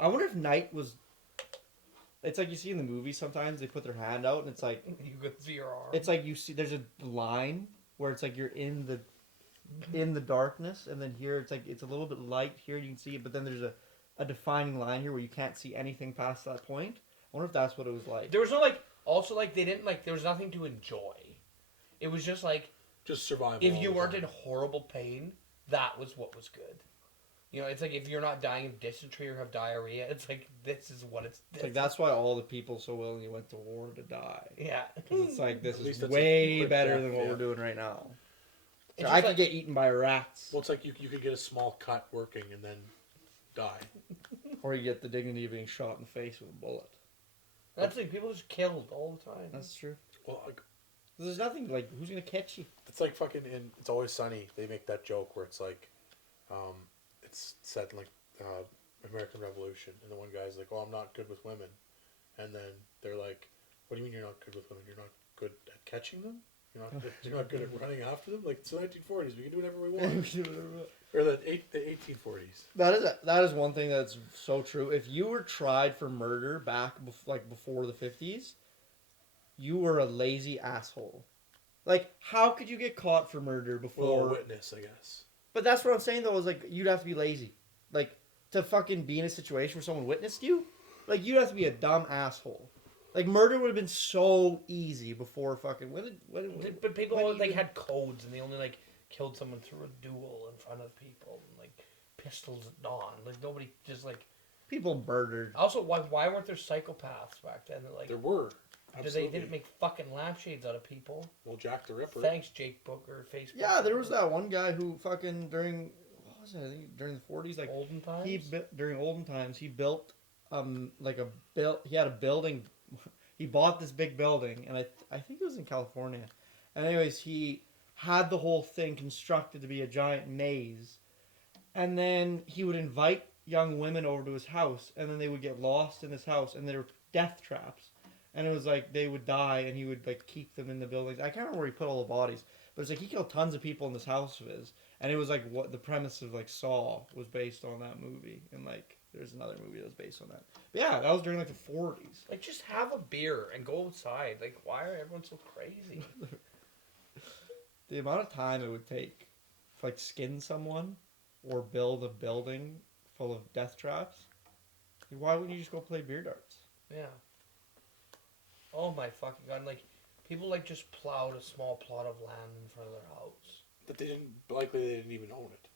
I wonder if night was. It's like you see in the movies sometimes they put their hand out and it's like You could see your arm. it's like you see there's a line where it's like you're in the darkness and then here it's like it's a little bit light here and you can see it but then there's a defining line here where you can't see anything past that point. I wonder if that's what it was like. There was no like. Also, like they didn't like. There was nothing to enjoy. It was just like Just survival. if all you the weren't time. in horrible pain, that was what was good. You know, it's like if you're not dying of dysentery or have diarrhea, it's like this is what it's. It's like that's why all the people so willingly went to war to die. Yeah. 'Cause it's like this At least is that's a way quick better death, than what yeah. we're doing right now. It's So just I could like- get eaten by rats, Well, it's like you could get a small cut working and then die. or you get the dignity of being shot in the face with a bullet. That's like people just killed all the time. That's true. Well, like, There's nothing like who's gonna catch you. it's like fucking in It's Always Sunny. They make that joke where it's like, it's set in like American Revolution, and the one guy's like, "Oh, I'm not good with women," and then they're like, "What do you mean you're not good with women? You're not good at catching them? You're not good at running after them? Like it's the 1940s. We can do whatever we want." Or the 1840s. That is one thing that's so true. If you were tried for murder back before the 50s, you were a lazy asshole. Like how could you get caught for murder before? Well, a witness, I guess. But that's what I'm saying though. Is like you'd have to be lazy, like to fucking be in a situation where someone witnessed you. Like you'd have to be a dumb asshole. Like murder would have been so easy before fucking. But people when always, like you- had codes, and they only like killed someone through a duel in front of people, and like pistols at dawn. Like nobody just like. people murdered. Also, why weren't there psychopaths back then? Like, There were. they Absolutely. didn't make fucking lampshades out of people. Well, Jack the Ripper. Thanks, Jake Booker, Facebook. Yeah, there was that one guy who fucking during what was it? I think during the 40s, like Olden times. during olden times he built he had a building. He bought this big building, and I think it was in California. And anyways, he had the whole thing constructed to be a giant maze, and then he would invite young women over to his house, and then they would get lost in his house, and they were death traps. And it was like they would die, and he would like keep them in the buildings. I can't remember where he put all the bodies, but it's like he killed tons of people in this house of his, and it was like what the premise of like Saw was based on that movie, and like there's another movie that was based on that. But yeah, that was during like the 40s. Like, just have a beer and go outside. Like, why are everyone so crazy? The amount of time it would take to like skin someone or build a building full of death traps. Why wouldn't you just go play beer darts? Yeah. Oh my fucking god! Like, people like just plowed a small plot of land in front of their house. But they didn't even own it.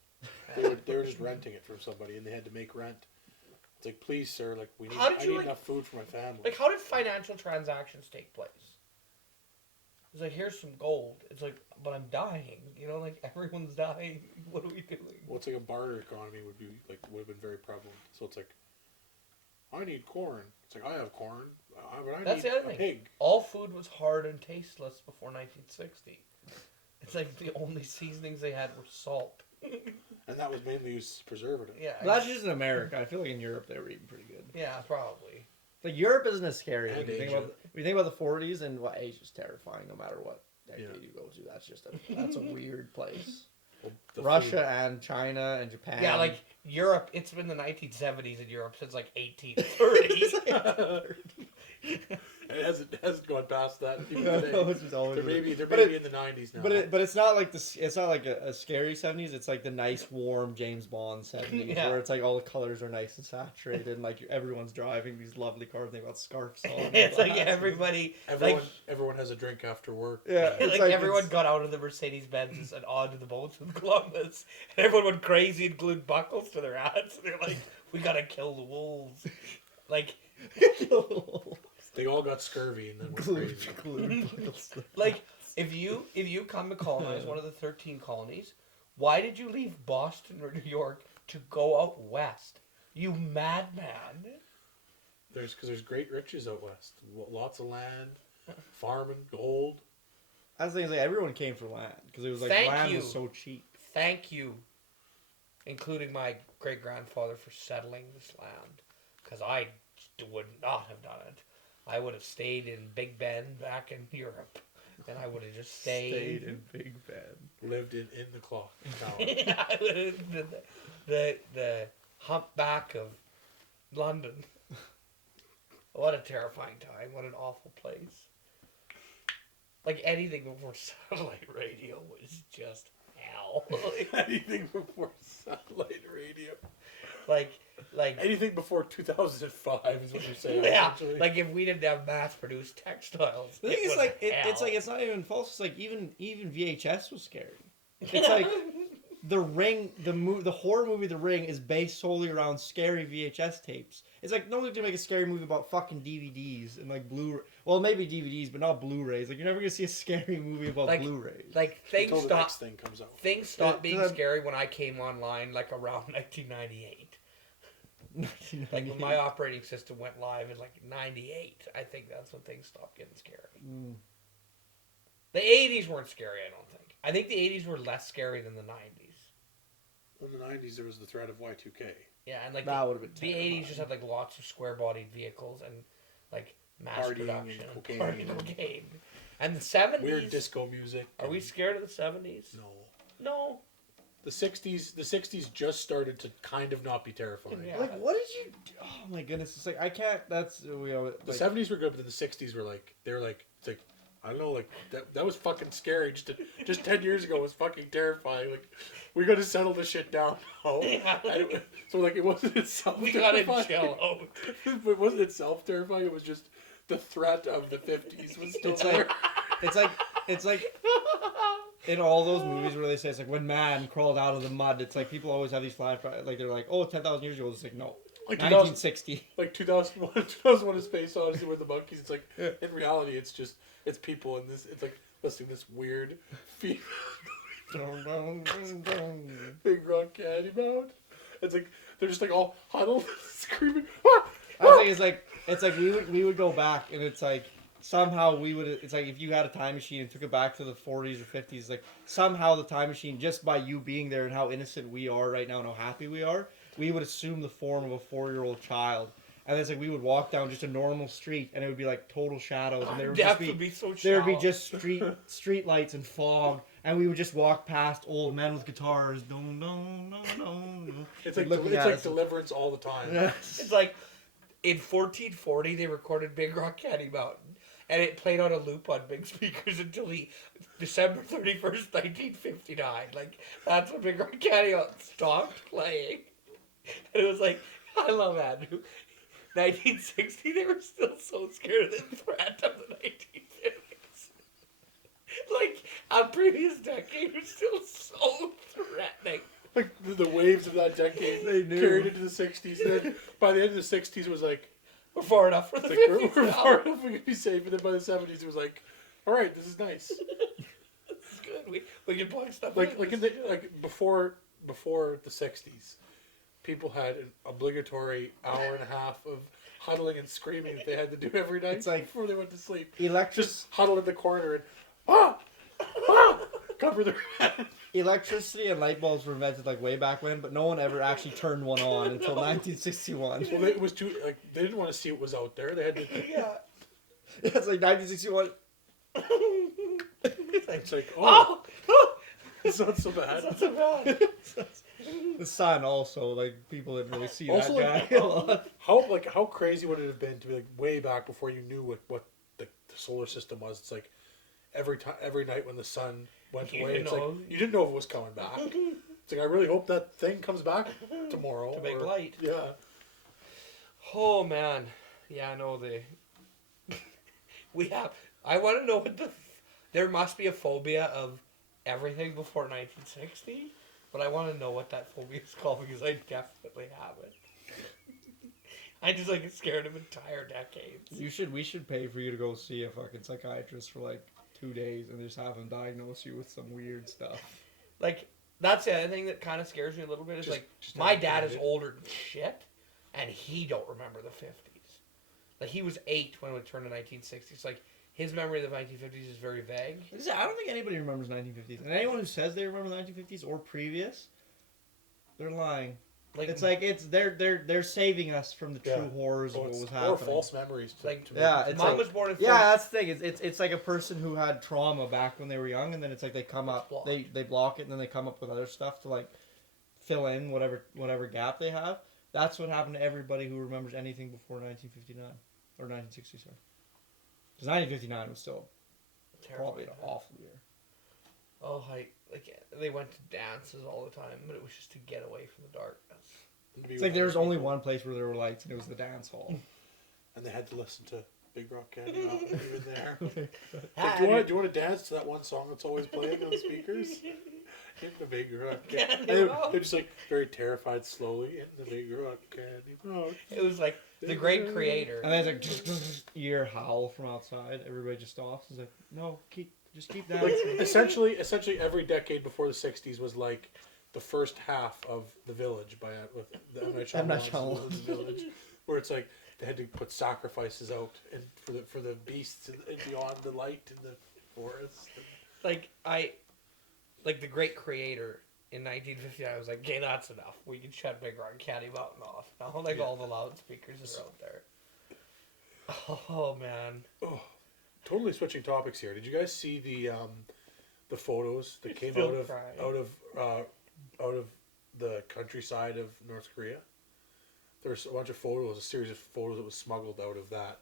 They were just renting it from somebody, and they had to make rent. It's like, please, sir, like How did I you, need like- enough food for my family. Like, how did financial transactions take place? It's like, here's some gold. It's like, but I'm dying. You know, like everyone's dying. What are we doing? Well, it's like a barter economy would have been very prevalent. So it's like, I need corn. It's like, I have corn, but I That's need the other a thing. pig. All food was hard and tasteless before 1960. It's like the only seasonings they had were salt. And that was mainly used as preservative. Yeah. Well, that's just in America. I feel like in Europe they were eating pretty good. Yeah, probably. Like Europe isn't as scary And when you think Asia. about when you think about the 40s, and well, Asia's terrifying no matter what decade Yeah. you go to. That's a weird place. Well, the Russia food- and China and Japan. Yeah, like Europe. It's been the 1970s in Europe since like 1830s. It hasn't gone past that even No, today. it's just always They're But maybe it- in the 90s now. But it's not like it's not like a scary 70s. It's like the nice warm James Bond 70s Yeah. where it's like all the colors are nice and saturated and like everyone's driving these lovely cars. They've got scarves on. It's like glasses. everybody. Everyone has a drink after work. Yeah. Like, It's like like everyone it's- got out of the Mercedes Benzes and onto the boats with Columbus. And everyone went crazy and glued buckles to their hats. And they're like, "We gotta kill the wolves." Like, They all got scurvy and then went crazy. like if you come to colonize one of the 13 colonies, why did you leave Boston or New York to go out west? You madman! Because there's great riches out west. Lots of land, farming, gold. That's the thing is like everyone came for land because it was like Thank land you. was so cheap. Thank you, including my great grandfather, for settling this land. because I would not have done it. I would have stayed in Big Ben back in Europe, and I would have just Stayed in Big Ben. Lived in the clock tower. I would have been the humpback of London. What a terrifying time. What an awful place. Like, anything before satellite radio was just hell. Anything before satellite radio. like Anything before 2005 is what you're saying. yeah, essentially. like if we didn't have mass-produced textiles. The thing is, was like, hell. it's not even false. It's like even VHS was scary. It's like The Ring, the horror movie The Ring is based solely around scary VHS tapes. It's like no one's gonna make a scary movie about fucking DVDs and like Blu-ray. Well, maybe DVDs, but not Blu-rays. Like you're never gonna see a scary movie about Like- Blu-rays. like Until the next thing comes out. things stopped Yeah, being 'cause I'm- scary when I came online, like around 1998. Like when my operating system went live in like 98, I think that's when things stopped getting scary. Mm. The 80s weren't scary, I don't think. I think the 80s were less scary than the 90s. In the 90s, there was the threat of Y2K. Yeah, and like That would have been the terrifying. 80s just had like lots of square-bodied vehicles and like mass Partying production and and cocaine. party and cocaine. And the 70s. Weird disco music. Are we scared of the 70s? No. No. The 60s just started to kind of not be terrifying. Yeah. Like what did you? Oh my goodness! It's like I can't. That's we. The 70s were good, but then the 60s were like it's like I don't know, like that was fucking scary. Just 10 years ago was fucking terrifying. Like we got to settle this shit down now. So like it wasn't itself. We gotta terrifying. chill out. It wasn't itself terrifying. It was just the threat of the 50s was still It's there. like it's like in all those movies where they say it's like when man crawled out of the mud. It's like people always have these flashbacks. Like they're like, oh, 10,000 years ago. It's like no, Like 1960. Like 2001 is Space Odyssey with the monkeys. It's like in reality, it's people in this. It's like listening to this weird female big rock candy mouth. It's like they're just like all huddled, screaming. I think it's like we would go back and it's like somehow we would. It's like if you had a time machine and took it back to the 40s or 50s, like somehow the time machine, just by you being there and how innocent we are right now and how happy we are, we would assume the form of a 4-year-old child. And it's like we would walk down just a normal street and it would be like total shadows and there would just Death would be so there would be shallow. just street lights and fog and we would just walk past old men with guitars. Dun, dun, dun, dun. It's like Looking at us. Deliverance all the time. It's like in 1440 they recorded Big Rock Candy Mountain, and it played on a loop on big speakers until December 31st, 1959. Like that's when Big Rock Candy Mountain stopped playing, and it was like I love Andrew. 1960, they were still so scared of the threat of the 1950s. Like, a previous decade was still so threatening. Like the waves of that decade They knew. carried into the 60s. And then by the end of the 60s, it was like, We're far enough for the like 50s we're now. far enough, we can be safe. And then by the 70s, it was like, all right, this is nice. It's good. We can plug stuff Like in. like in before the 60s, people had an obligatory hour and a half of huddling and screaming that they had to do every night It's like- before they went to sleep. Just Huddle in the corner and cover their head. electricity and light bulbs were invented like way back when, but no one ever actually turned one on until 1961. Well, it was too like they didn't want to see what was out there. They had to. Yeah. It's like 1961. It's like oh, it's not so bad. That's so bad. The sun also, like people didn't really see Also, that like, guy a lot. How crazy would it have been to be like way back before you knew what the solar system was? It's like every night when the sun went You away, didn't it's like know. you didn't know if it was coming back. It's like I really hope that thing comes back tomorrow. To make light. Yeah. Oh, man. Yeah, I know I want to know what there must be a phobia of everything before 1960, but I want to know what that phobia is called because I definitely have it. I just like get scared of entire decades. We should pay for you to go see a fucking psychiatrist for like 2 days and just have him diagnose you with some weird stuff. Like, that's the other thing that kind of scares me a little bit is Just my have dad it. is older than shit, and he don't remember the 50s. Like, he was 8 when it would turn to 1960s. Like, his memory of the 1950s is very vague. I don't think anybody remembers 1950s. And anyone who says they remember the 1950s or previous, they're lying. Like, It's like they're saving us from the true Yeah. horrors of Or what was or happening. false memories. Like, Yeah, it's Mom like, was born in yeah, that's the thing. It's like a person who had trauma back when they were young, and then it's like they come It's up, blocked. they block it, and then they come up with other stuff to like fill in whatever gap they have. That's what happened to everybody who remembers anything before 1959 or 1960. Sorry, because 1959 was still probably an awful year. Oh, they went to dances all the time, but it was just to get away from the darkness. It's like there was only one place where there were lights, and it was the dance hall. And they had to listen to Big Rock Candy even there. Ah, Do you want to dance to that one song that's always playing on the speakers? In the Big Rock Candy. They're just like very terrified slowly in the Big Rock Candy. Oh, It was like the great creator. And then it's like you hear howl from outside. Everybody just stops. It's like, no, just keep dancing. like essentially every decade before the '60s was like the first half of The Village with the M. Night M. Night Shyamalan's The Village, where it's like they had to put sacrifices out and for the beasts and beyond the light in the forest. Like the great creator in 1959 I was like, okay, that's enough. We can shut Big Rock Candy Mountain off now. Like all the loudspeakers that are out there. Oh man. Oh, totally switching topics here. Did you guys see the photos that came Still out of crying. out of the countryside of North Korea? There's a bunch of photos, a series of photos that was smuggled out of that,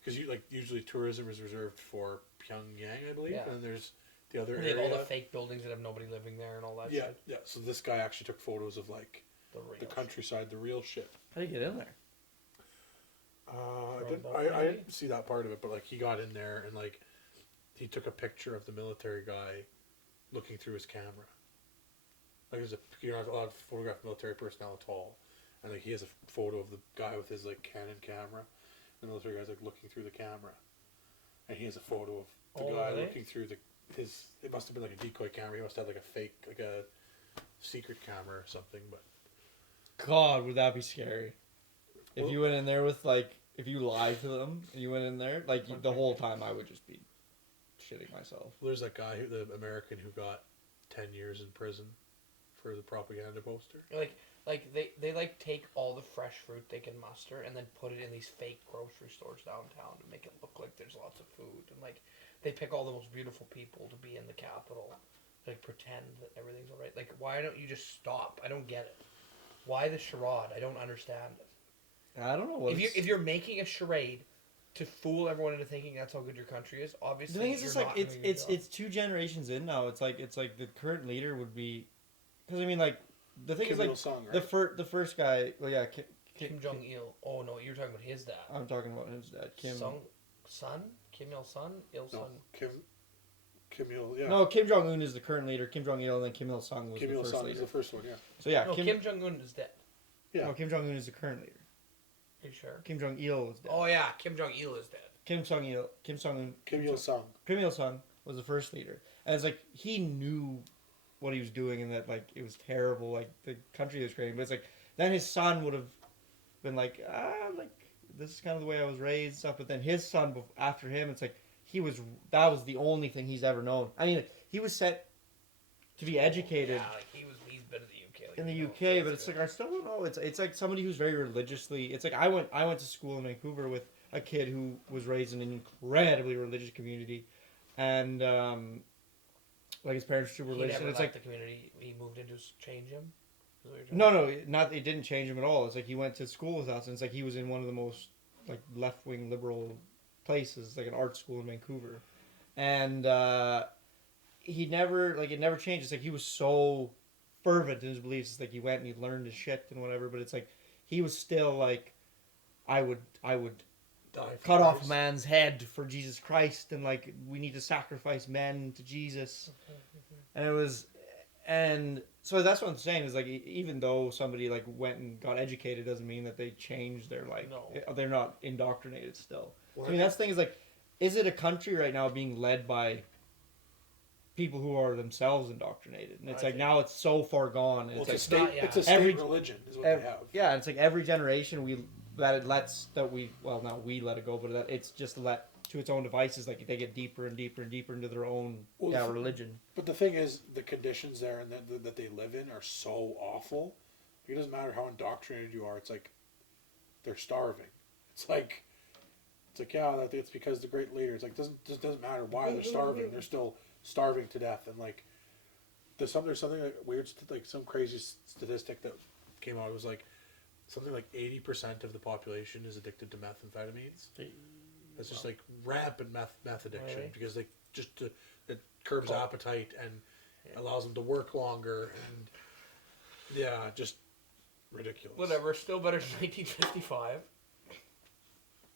because usually tourism is reserved for Pyongyang, I believe, Yeah. and there's the other They have area. all the fake buildings that have nobody living there and all that Yeah, shit. yeah. So this guy actually took photos of like The real the countryside, the real shit. How do you get in there? I didn't see that part of it, but like he got in there and like he took a picture of the military guy looking through his camera. Like there's you're not allowed to photograph military personnel at all, and like he has a photo of the guy with his like Canon camera. The military guy's like looking through the camera, and he has a photo of the guy really? looking through his. It must have been like a decoy camera. He must have like a fake, like a secret camera or something. But God, would that be scary? If Well- you went in there with like, if you lied to them, and you went in there, like the whole time, I would just be shitting myself. there's that guy, the American who got 10 years in prison for the propaganda poster. Like they like take all the fresh fruit they can muster and then put it in these fake grocery stores downtown to make it look like there's lots of food, and like they pick all the most beautiful people to be in the capital, like pretend that everything's alright. Like, why don't you just stop? I don't get it. Why the charade? I don't understand it. I don't know what. If you're making a charade to fool everyone into thinking that's how good your country is, obviously the thing is, you're it's like not doing your job. it's 2 generations in now. It's like the current leader would be, because I mean like the thing Kim is like Il-sung, right? the first guy. Well, yeah, Kim Jong Il. Oh no, you're talking about his dad. I'm talking about his dad, Kim. Son? Kim Il Sung? Il Sung. No, Kim Il, yeah. No, Kim Jong Un is the current leader. Kim Jong Il, and then Kim Il Sung was Kim the Il first Sung is leader. the first one, yeah. So yeah, No, Kim Jong Un is dead. Yeah. No, Kim Jong Un is the current leader. Are you sure? Kim Jong Il is dead. Oh yeah, Kim Jong Il is dead. Kim Il Sung. Kim Il Sung was the first leader, and it's like he knew what he was doing, and that like it was terrible, like the country he was creating. But it's like then his son would have been like, like this is kind of the way I was raised, and stuff. But then his son after him, it's like that was the only thing he's ever known. I mean, he was set to be educated. Yeah, like he's been in the UK. Like, In the you know, UK, but it's like I still don't know. It's like somebody who's very religiously. It's like I went to school in Vancouver with a kid who was raised in an incredibly religious community, and like his parents were super he religious. never And it's left like the community he moved into change him. Is that what you're no, not it didn't change him at all. It's like he went to school with us, and it's like he was in one of the most like left wing liberal places, like an art school in Vancouver, and he never it never changed. It's like he was so fervent in his beliefs. It's like he went and he learned his shit and whatever, but it's like he was still like, I would Die for cut off a Christ. man's head for Jesus Christ, and like we need to sacrifice men to Jesus, and it was, and so that's what I'm saying is like even though somebody like went and got educated doesn't mean that they changed their like No. they're not indoctrinated still. Well, I mean that's the thing is like, is it a country right now being led by people who are themselves indoctrinated? And it's I like think- now it's so far gone. And Well, it's it's, like a not- state, yeah. it's a state Every- religion is what ev- they have. yeah, it's like every generation we let it not we let it go, but that it's just let to its own devices. Like they get deeper and deeper and deeper into their own religion. But the thing is, the conditions there and that they live in are so awful. It doesn't matter how indoctrinated you are. It's like they're starving. It's like yeah, I think it's because the great leaders. Like doesn't matter why they're starving. They're still starving to death. And like there's something like weird, like some crazy statistic that came out. It was like something like 80% of the population is addicted to methamphetamines. It's just like rampant meth addiction because like it curbs appetite and allows them to work longer and just ridiculous. Whatever, still better than 1955.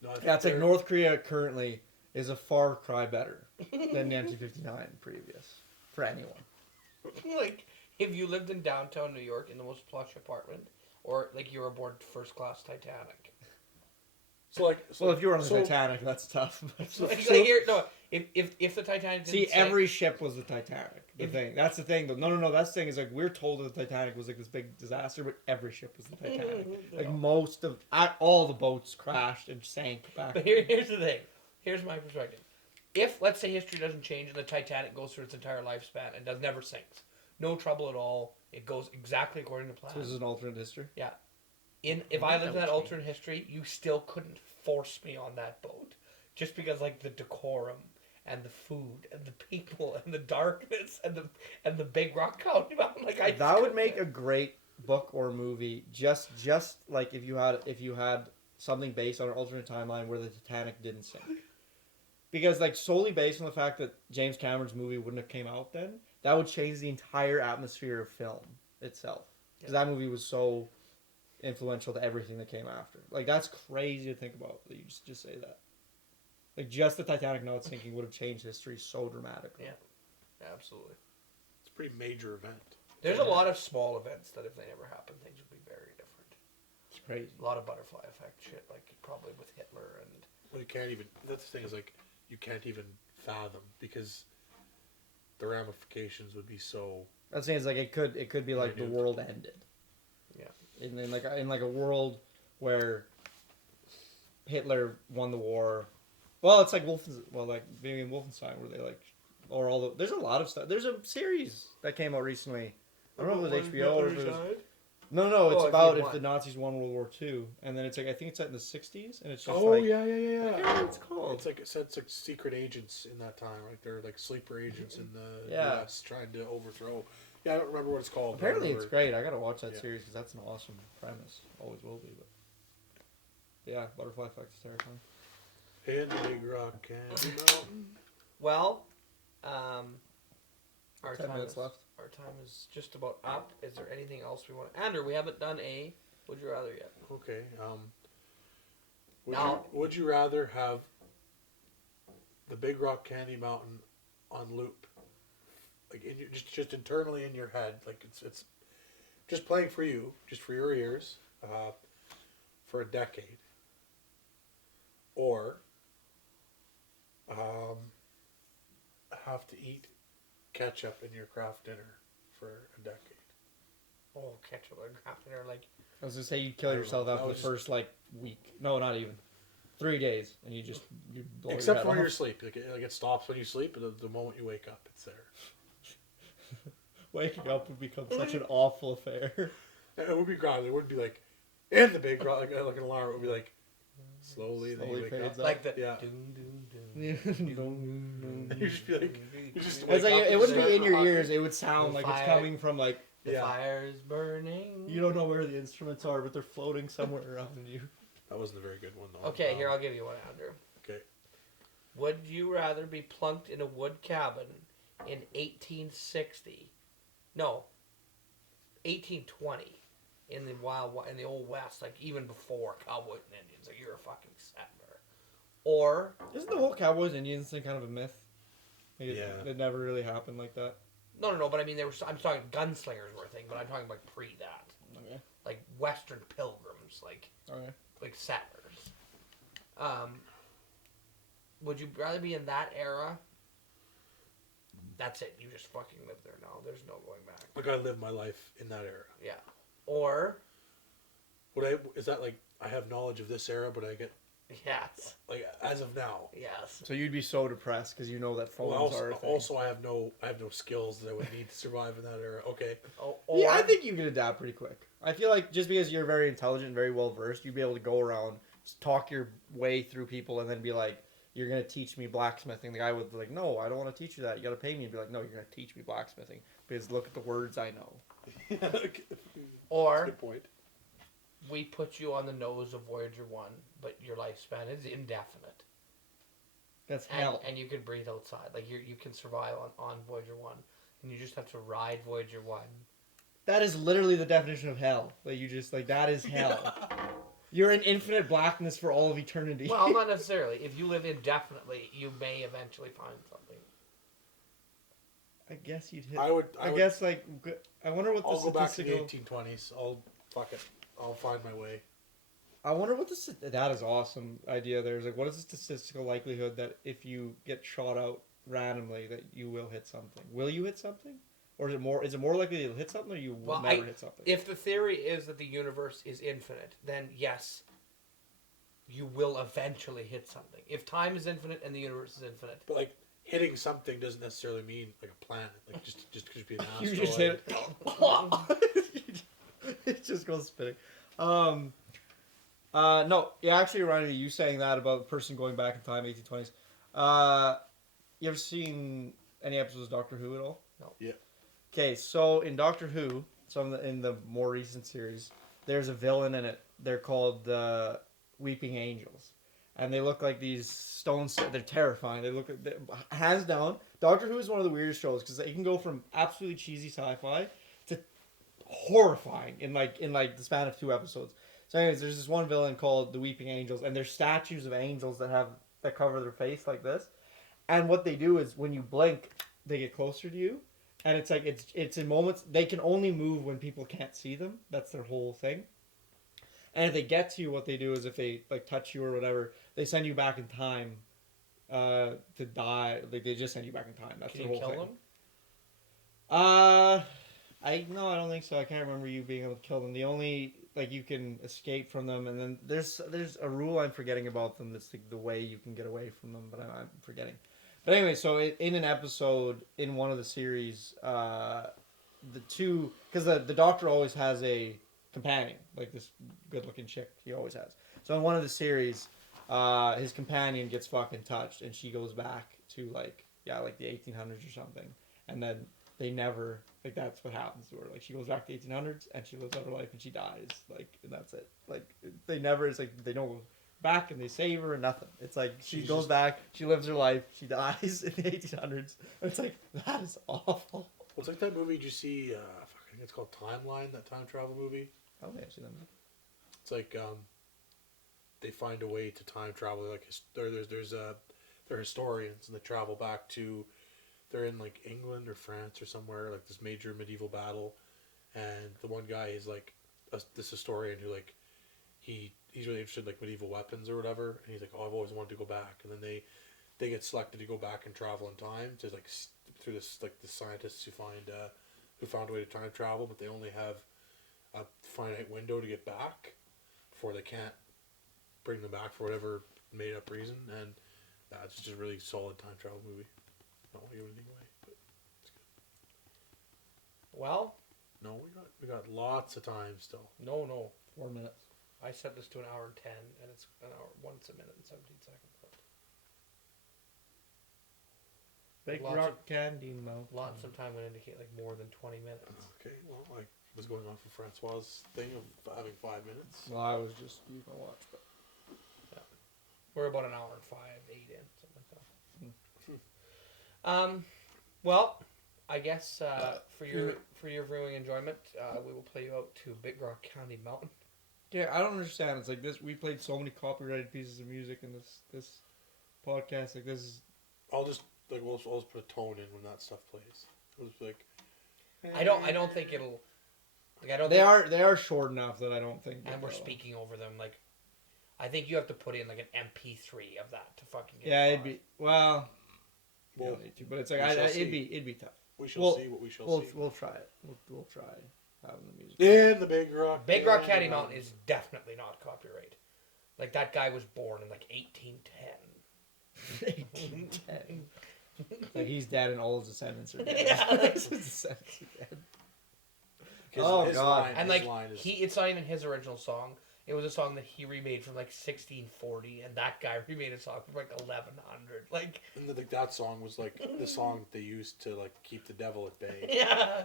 No, I think Yeah, it's like North Korea currently is a far cry better than 1959 previous for anyone. Like, if you lived in downtown New York in the most plush apartment, or like you were aboard first class Titanic. Well, if you were on the Titanic, that's tough. If the Titanic didn't see, sink, every ship was the Titanic. That's the thing. But no. That's the thing is like we're told that the Titanic was like this big disaster, but every ship was the Titanic. Like all the boats crashed and sank back. But here's the thing. Here's my perspective. If, let's say, history doesn't change and the Titanic goes through its entire lifespan and never sinks, no trouble at all, it goes exactly according to plan. So this is an alternate history? Yeah. If I lived in that alternate history, you still couldn't force me on that boat. Just because, like, the decorum and the food and the people and the darkness and the big rock mountain, like that would make a great book or movie. Just like if you had something based on an alternate timeline where the Titanic didn't sink. Because, like, solely based on the fact that James Cameron's movie wouldn't have came out then, that would change the entire atmosphere of film itself. Because that movie was so influential to everything that came after. Like, that's crazy to think about, that you just say that. Like, just the Titanic not sinking would have changed history so dramatically. Yeah, absolutely. It's a pretty major event. There's a lot of small events that if they never happened, things would be very different. It's crazy. A lot of butterfly effect shit, like probably with Hitler and... Well, you can't even... That's the thing is, like, you can't even fathom because the ramifications would be so... That's saying is like it could be like the world ended. Yeah. In like a world where Hitler won the war. Well, it's like maybe in Wolfenstein where they like or all the there's a lot of stuff. There's a series that came out recently. I don't know if it was HBO or if it was No, it's about if the Nazis won World War II, and then it's like I think it's set in the '60s, and it's just yeah. I can't remember what it's called. It's like it said, it's like secret agents in that time, like they're like sleeper agents in the Yeah. U.S. trying to overthrow. Yeah, I don't remember what it's called. Apparently, it's great. I gotta watch that series because that's an awesome premise. Always will be, but yeah, butterfly effect is terrifying. In the Big Rock Candy Mountain. Well, our 10 minutes left. Our time is just about up. Is there anything else we want? Andrew, we haven't done a Would You Rather yet. Okay. Would you rather have the Big Rock Candy Mountain on loop, like in your, just internally in your head, like it's just playing for you, just for your ears, for a decade, or have to eat ketchup in your craft dinner for a decade? Oh, ketchup and craft dinner, like... I was gonna say you'd kill yourself after the first week. No, not even 3 days, and you blow Except your for when head you're off. asleep, like it stops when you sleep, and the moment you wake up, it's there. Waking up would become such an awful affair. It would be grand. It wouldn't be like in the Big Rock, like an alarm. It would be like slowly then you wake fades up. up. Like the... Yeah. You You just be like, you just It's wake like up it and wouldn't say, be in your ears. It would sound like it's Fire. coming from like The fire's burning. you don't know where the instruments are, but they're floating somewhere around you. That wasn't a very good one though. Okay, here, I'll give you one, Andrew. Okay. Would you rather be plunked in a wood cabin in 1860? No, 1820 in the old West, like even before cowboys and Indians, like you're a fucking settler, or Isn't the whole Cowboys Indians thing kind of a myth? Like Yeah. It never really happened like that. no, but I mean I'm talking gunslingers were a thing, but I'm talking like pre that, Okay. like Western pilgrims, like Okay. settlers. Would you rather be in that era? That's it. You just fucking live there now. There's no going back. Like I lived my life in that era. Yeah. Or Is that like I have knowledge of this era, but I get yes, like as of now? yes. So you'd be so depressed because you know that phones Well, are a thing. also I have no skills that I would need to survive in that era. Okay. Or, Yeah, I think you can adapt pretty quick. I feel like just because you're very intelligent and very well versed, you'd be able to go around, talk your way through people, and then be like, "You're gonna teach me blacksmithing." The guy would be like, "No, I don't want to teach you that. You gotta pay me." And be like, "No, you're gonna teach me blacksmithing because look at the words I know." Or Good point. we put you on the nose of Voyager 1, but your lifespan is indefinite. That's And, hell. and you can breathe outside. Like, you can survive on Voyager 1. And you just have to ride Voyager 1. That is literally the definition of hell. Like you just like that is hell. You're in infinite blackness for all of eternity. Well, not necessarily. If you live indefinitely, you may eventually find something. I guess you'd hit. I would. guess like I wonder what the I'll go back to the statistical. 1820s. Fuck it. I'll find my way. I wonder what that is awesome idea. There's like, what is the statistical likelihood that if you get shot out randomly that you will hit something? Will you hit something, or is it more likely you'll hit something, or you will never hit something? If the theory is that the universe is infinite, then yes, you will eventually hit something. If time is infinite and the universe is infinite, But like hitting something doesn't necessarily mean like a planet. Like just could be an asteroid. You just hit it. It just goes spinning. No, it actually reminded me of you saying that about the person going back in time, 1820s. You ever seen any episodes of Doctor Who at all? No. Yeah. Okay, so in Doctor Who, in the more recent series, there's a villain in it. They're called the Weeping Angels. And they look like these stones. They're terrifying. They look, hands down, Doctor Who is one of the weirdest shows because it can go from absolutely cheesy sci-fi to horrifying in the span of 2 episodes. So anyways, there's this one villain called the Weeping Angels, and they're statues of angels that cover their face like this. And what they do is when you blink, they get closer to you, and it's like it's in moments they can only move when people can't see them. That's their whole thing. And if they get to you, what they do is if they like touch you or whatever, they send you back in time to die. Like they just send you back in time. That's can the you whole kill thing. them? I don't think so. I can't remember you being able to kill them. The only you can escape from them, and then there's a rule I'm forgetting about them. That's the way you can get away from them, but I'm forgetting. But anyway, so in an episode in one of the series, the Doctor always has a companion, like this good-looking chick he always has. So in one of the series, his companion gets fucking touched, and she goes back to the 1800s or something, and then they never that's what happens to her. Like she goes back to the 1800s and she lives out her life and she dies. And that's it. They never. It's they don't go back and they save her and nothing. It's she goes back, she lives her life, she dies in the 1800s. And it's that is awful. Well, it's like that movie. Did you see? I think it's called Timeline. That time travel movie. I don't think I've seen that. It's they find a way to time travel. They're historians and they travel back to. They're in England or France or somewhere this major medieval battle, and the one guy is this historian who he's really interested in medieval weapons or whatever, and he's I've always wanted to go back, and then they get selected to go back and travel in time to through this the scientists who found a way to time travel, but they only have a finite window to get back before they can't bring them back for whatever made up reason, and it's just a really solid time travel movie. I don't want to give anything away, but it's good. Well, no, we got lots of time still. No. 4 minutes. I set this to an hour and 10, and it's an hour, 1 minute and 17 seconds. Big Lots rock candy mouth. Lots of time would indicate more than 20 minutes. Okay, well, I was going off of Francois' thing of having 5 minutes. Well, I was just you can watch, but We're about an hour and 8 in, something like that. Well, I guess for your viewing enjoyment, we will play you out to Big Rock County Mountain. yeah, I don't understand. It's this. We played so many copyrighted pieces of music in this podcast. This is. I'll just we'll just put a tone in when that stuff plays. It'll just be I don't think it'll. They are short enough that I don't think. And we're speaking over them. I think you have to put in an MP3 of that to fucking get. Yeah, it it'd be well. You well, don't need to, but it's it'd be tough. we shall see what we shall see. We'll try it. We'll try having the music. In the Big Rock. Big Rock County Mountain is definitely not copyright. That guy was born in 1810. 1810. He's dead and all his descendants are dead. Yeah. His descendants are dead. Oh, God. And his like line is, it's not even his original song. It was a song that he remade from like 1640, and that guy remade a song from like 1100. Like, and that song was like the song that they used to like keep the devil at bay. yeah,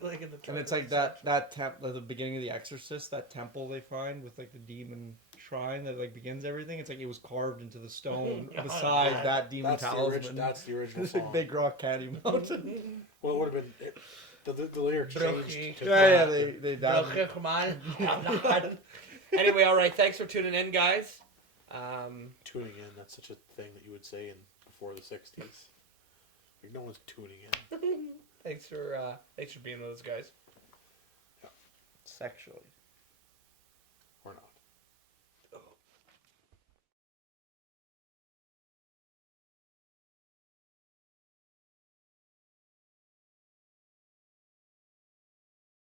like in the. And it's like that like the beginning of The Exorcist, that temple they find with like the demon shrine that like begins everything. It's like it was carved into the stone beside that demon talisman. That's the original song. Big Rock Candy Mountain. Well, it would have been the lyrics changed. To Yeah, they died. Come on. Anyway, all right. Thanks for tuning in, guys. Tuning in, that's such a thing that you would say before the 60s. Like, no one's tuning in. Thanks for being with us, guys. Sexually.